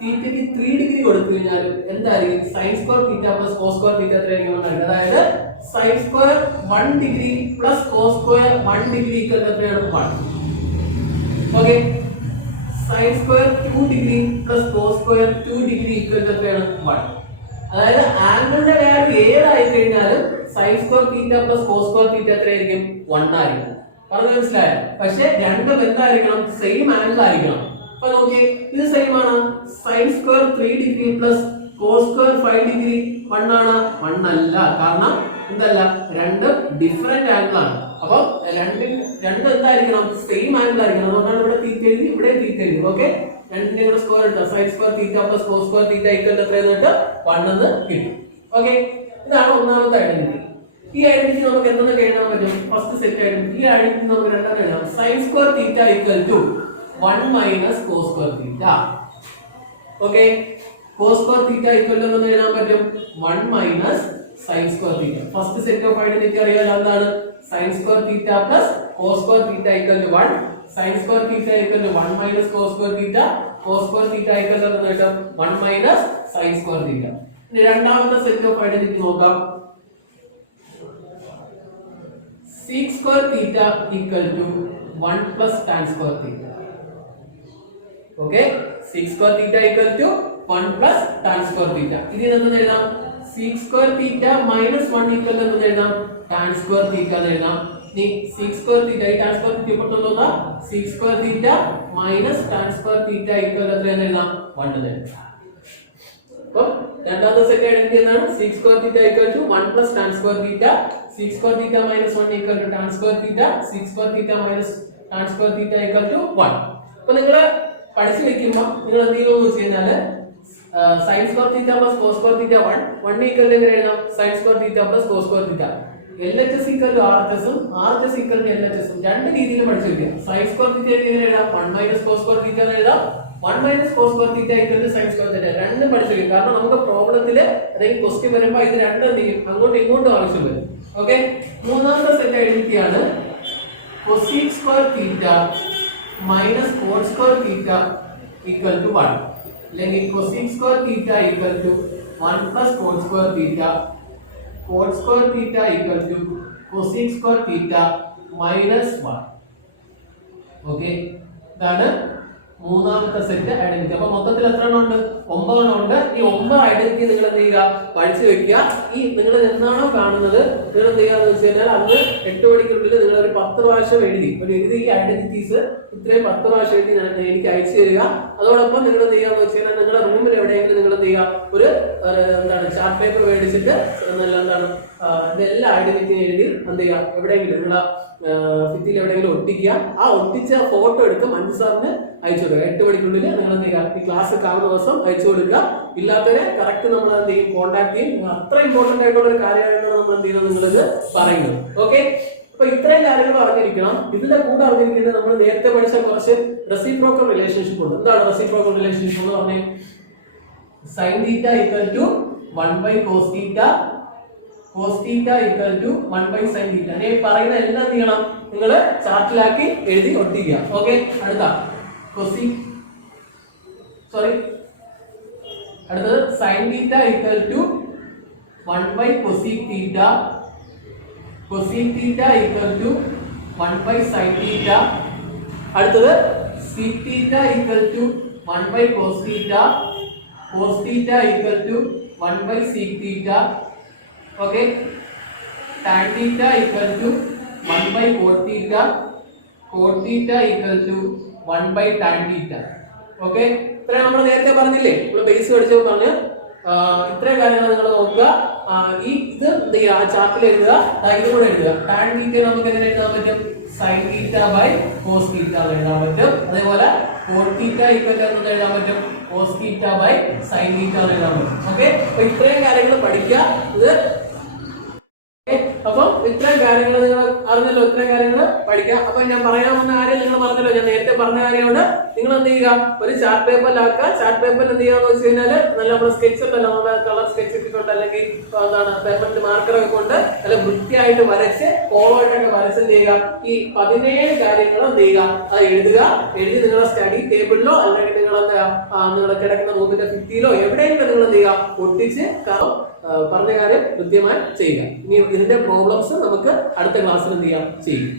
തീറ്റയ്ക്ക് 3 ഡിഗ്രി കൊടുത്തു കഴിഞ്ഞാലും എന്തായിരിക്കും? sin square theta plus cos square തീറ്റ എത്രയായിരിക്കും? അതായത് sin square 1 degree plus cos square 1 degree equal എത്രയാണ്? 1. Okay, sin square 2 degree plus cos square 2 degree equal എത്രയാണ്? 1. അതായത് ആംഗിളിന്റെ വാല്യൂ ഏതായി കഴിഞ്ഞാലും sin square theta plus cos square തീറ്റ എത്രയായിരിക്കും? 1 ആയിരിക്കും. പറഞ്ഞു മനസ്സിലായോ? പക്ഷെ രണ്ടും എന്തായിരിക്കണം? സെയിം ആംഗിൾ ആയിരിക്കണം. അപ്പൊ നോക്കിയേ, ഇത് സെയിം ആണ്. sin square 3 degree plus cos square 5 degree 1 ആണ്? 1 അല്ല. കാരണം എന്തല്ല, രണ്ടും ഡിഫറെന്റ് ആംഗിൾ ആണ്. അപ്പൊ രണ്ടും എന്തായിരിക്കണം? സെയിം ആംഗിൾ ആയിരിക്കണം. അതുകൊണ്ടാണ് ഇവിടെ തീറ്റ എഴുതി, ഇവിടെ തീറ്റ എഴുതി. ഓക്കെ, രണ്ടിന്റെ കൂടെ സ്ക്വയർ ഇട്ടാ sin square theta plus cos square theta equal എത്രയെന്ന് ഇട്ട് 1 എന്ന് കിട്ടും. ഓക്കെ, ഇതാണ് ഒന്നാമത്തെ ഐഡന്റിറ്റി. ഈ ഐഡന്റിറ്റി നമുക്ക് എന്തൊക്കെ എഴുതാൻ പറ്റും? First set identity. ഈ ഐഡന്റിറ്റി നമുക്ക് രണ്ടെണ്ണം എഴുതാം. sin square theta equal to 1 minus cos square theta. Okay, cos square theta equal to എന്ന് എഴുതാൻ പറ്റും 1 minus sin square theta. First set of identity അറിയാലോ, എന്താണ്? sin square theta plus cos square theta equal to 1, sin square theta equal to 1 minus cos square theta, cos square theta equal to എന്ന് കിട്ടും 1 minus sin square theta. ഇനി രണ്ടാമത്തെ set of identity നോക്കാം. sec square theta equal to 1 plus tan square theta. Okay, sec square theta equal to 1 plus tan square theta. ഇതിൽ എന്ത് എഴുതാം? sec square theta minus 1 equal to എന്ന് എഴുതാം tan square തീറ്റ എന്ന് എഴുതാം. ഇനി sec സ്ക്വയർ തീറ്റ ഈ tan സ്ക്വയർ തീറ്റ പൊട്ടുള്ളതാ, sec square theta minus tan square theta equal എത്ര എന്ന് എഴുതാം? 1 എന്ന് എഴുതാം. അപ്പോൾ രണ്ടാമത്തെ സെറ്റ് ഐഡന്റിറ്റി എന്താണ്? sec square theta equal to 1 plus tan square theta, sec square theta minus 1 equal to tan square theta, sec square theta minus tan square theta equal to 1. അപ്പോൾ നിങ്ങൾ പഠിച്ചു വെക്കുമ്പോൾ നിങ്ങൾ എന്ത് ചെയ്യുമെന്ന് വെച്ച് കഴിഞ്ഞാൽ sin square theta plus cos square theta 1 equal എങ്ങനെ എഴുതാം? sin square theta plus cos square theta. LHS equal to RHS ഉം RHS ഈക്വൽ ടു LHS ഉം രണ്ട് രീതിയിൽ പഠിച്ചു വെക്കുക. sin സ്ക്വയർ തീറ്റ എങ്ങനെ എഴുതാം? 1 മൈനസ് cos സ്ക്വയർ തീറ്റ എന്ന് എഴുതാം. 1 minus cos square theta equal to sin square theta. രണ്ടും പഠിച്ചു വെക്കുക. കാരണം നമുക്ക് പ്രോബ്ലത്തിൽ അല്ലെങ്കിൽ ക്വസ്റ്റ്യൻ വരുമ്പോൾ ഇത് രണ്ടും എന്ത് ചെയ്യും? അങ്ങോട്ടും ഇങ്ങോട്ടും ആവശ്യം വരും. ഓക്കെ, മൂന്നാമത്തെ സെറ്റ് ഐഡന്റിറ്റി ആണ് cosec square theta minus cot square theta equal to 1. അല്ലെങ്കിൽ cosec square theta equal to 1 plus cot square theta, cot square theta equal to cosec square theta minus 1. Okay, ഇതാണ് മൂന്നാമത്തെ set identity. അപ്പൊ മൊത്തത്തിൽ എത്ര എണ്ണം ഉണ്ട്? 9 എണ്ണം ഉണ്ട്. ഈ 9 ഐഡന്റിറ്റി നിങ്ങൾ എന്ത് ചെയ്യുക? പഠിച്ചു വെക്കുക. ഈ നിങ്ങൾ എന്താണോ കാണുന്നത് നിങ്ങൾ എന്ത് ചെയ്യുക എന്ന് വെച്ച് കഴിഞ്ഞാൽ അന്ന് 8 മണിക്കുള്ളിൽ നിങ്ങൾ ഒരു 10 പ്രാവശ്യം എഴുതി ഈ ഐഡന്റിറ്റീസ് ഇത്രയും 10 പ്രാവശ്യം എഴുതി എനിക്ക് അയച്ചു തരിക. അതോടൊപ്പം നിങ്ങൾ എന്ത് ചെയ്യുക എന്ന് വെച്ച് കഴിഞ്ഞാൽ നിങ്ങളുടെ റൂമിൽ എവിടെയെങ്കിലും നിങ്ങൾ എന്ത് ചെയ്യുക? ഒരു എന്താണ് ചാർട്ട് പേപ്പർ മേടിച്ചിട്ട് എന്താണ് ഇതെല്ലാം ഐഡന്റിറ്റി എഴുതി എന്ത് ചെയ്യുക? എവിടെയെങ്കിലും നിങ്ങളെ ഭിത്തിയിൽ എവിടെയെങ്കിലും ഒട്ടിക്കുക. ആ ഒട്ടിച്ച ഫോട്ടോ എടുത്ത് മഞ്ജു സാറിന് അയച്ചു കൊടുക്കുക. 8 മണിക്കുള്ളിൽ നിങ്ങൾ എന്ത് ചെയ്യുക? ഈ ക്ലാസ് കാണുന്ന ദിവസം അയച്ചു കൊടുക്കുക. ഇല്ലാത്തവരെ കറക്റ്റ് നമ്മൾ എന്ത് ചെയ്യും? കോൺടാക്ട് ചെയ്യും. അത്ര ഇമ്പോർട്ടന്റ് ആയിട്ടുള്ള ഒരു കാര്യമായിട്ടാണ് നമ്മൾ എന്ത് ചെയ്യുന്നത് നിങ്ങളിത് പറയുന്നത്. ഓക്കെ, അപ്പൊ ഇത്രയും കാര്യങ്ങൾ അറിഞ്ഞിരിക്കണം. ഇതിന്റെ കൂടെ അറിഞ്ഞിരിക്കുന്നത് നമ്മൾ നേരത്തെ പഠിച്ച കുറച്ച് റെസിപ്രോക്കൽ റിലേഷൻഷിപ്പ് ഉണ്ട്. എന്താണ് റെസിപ്രോക്കൽ റിലേഷൻഷിപ്പ് എന്ന് പറഞ്ഞാൽ? sin theta equal to 1 by cos theta, cos theta equal to 1 by sin theta. ഈ പറയുന്ന എല്ലാം ചെയ്യണം നിങ്ങൾ ചാർട്ടിലാക്കി എഴുതി ഒട്ടിക്കുക. ഓക്കെ, അടുത്ത അടുത്തത് sin theta equal to 1 by cosec theta, cosec theta equal to 1 by sin theta. അടുത്തത് sec theta equal to 1 by cos theta, cos theta equal to 1 by sec theta. Okay, tan theta equal to 1 by cot theta, cot theta equal to 1 by tan theta. ഓക്കെ, ഇത്രയും നമ്മൾ നേരത്തെ പറഞ്ഞില്ലേ, നമ്മൾ base പഠിച്ചപ്പോൾ പറഞ്ഞ് ഇത്രയും കാര്യങ്ങൾ നിങ്ങൾ നോക്കുക. ഈ ഇത് എന്ത് ചെയ്യുക, ആ ചാർട്ടിൽ എഴുതുക, ഇത് കൂടെ എഴുതുക. ടാൻ തീറ്റ നമുക്ക് എങ്ങനെ എഴുതാൻ പറ്റും? Sine theta by cos theta എന്ന് എഴുതാൻ പറ്റും. അതേപോലെ കോട്ട് തീറ്റ ഈക്വൽ എന്ന് എഴുതാൻ പറ്റും, cos theta by sine theta എന്ന് എഴുതാൻ പറ്റും. ഓക്കെ, അപ്പൊ ഇത്രയും കാര്യങ്ങൾ പഠിക്കുക. ഇത് അപ്പം ഇത്രയും കാര്യങ്ങൾ നിങ്ങൾ അറിഞ്ഞല്ലോ, ഇത്രയും കാര്യങ്ങൾ പഠിക്കാം. അപ്പൊ ഞാൻ പറയാമെന്ന കാര്യം നിങ്ങൾ പറഞ്ഞല്ലോ, ഞാൻ നേരത്തെ പറഞ്ഞ കാര്യമുണ്ട്. നിങ്ങൾ എന്ത് ചെയ്യുക, ഒരു ചാർട്ട് പേപ്പറിലാക്കുക. ചാർട്ട് പേപ്പറിൽ എന്ത് ചെയ്യാന്ന് വെച്ച് കഴിഞ്ഞാൽ നല്ല നമ്മുടെ സ്കെച്ച് ഉണ്ടല്ലോ, നമ്മുടെ കളർ സ്കെച്ച് ഒക്കെ കൊണ്ട്, അല്ലെങ്കിൽ എന്താണ് പേപ്പറിൽ മാർക്കറൊക്കെ കൊണ്ട് നല്ല വൃത്തിയായിട്ട് വരച്ച് കോളമായിട്ടൊക്കെ വരച്ച് എന്ത് ചെയ്യുക, ഈ 17 കാര്യങ്ങൾ എന്ത് ചെയ്യുക, അത് എഴുതുക. എഴുതി നിങ്ങളുടെ സ്റ്റഡി ടേബിളിലോ അല്ലെങ്കിൽ നിങ്ങൾ എന്താ നിങ്ങളുടെ കിടക്കുന്ന റൂമിന്റെ ഭിത്തിയിലോ എവിടെയെങ്കിലും നിങ്ങൾ എന്ത് ചെയ്യുക, ഒട്ടിച്ച് പറഞ്ഞ കാര്യം കൃത്യമായി ചെയ്യുക. ഇനി ഇതിന്റെ പ്രോബ്ലംസ് നമുക്ക് അടുത്ത ക്ലാസ്സിൽ എന്ത് ചെയ്യാം ചെയ്യും.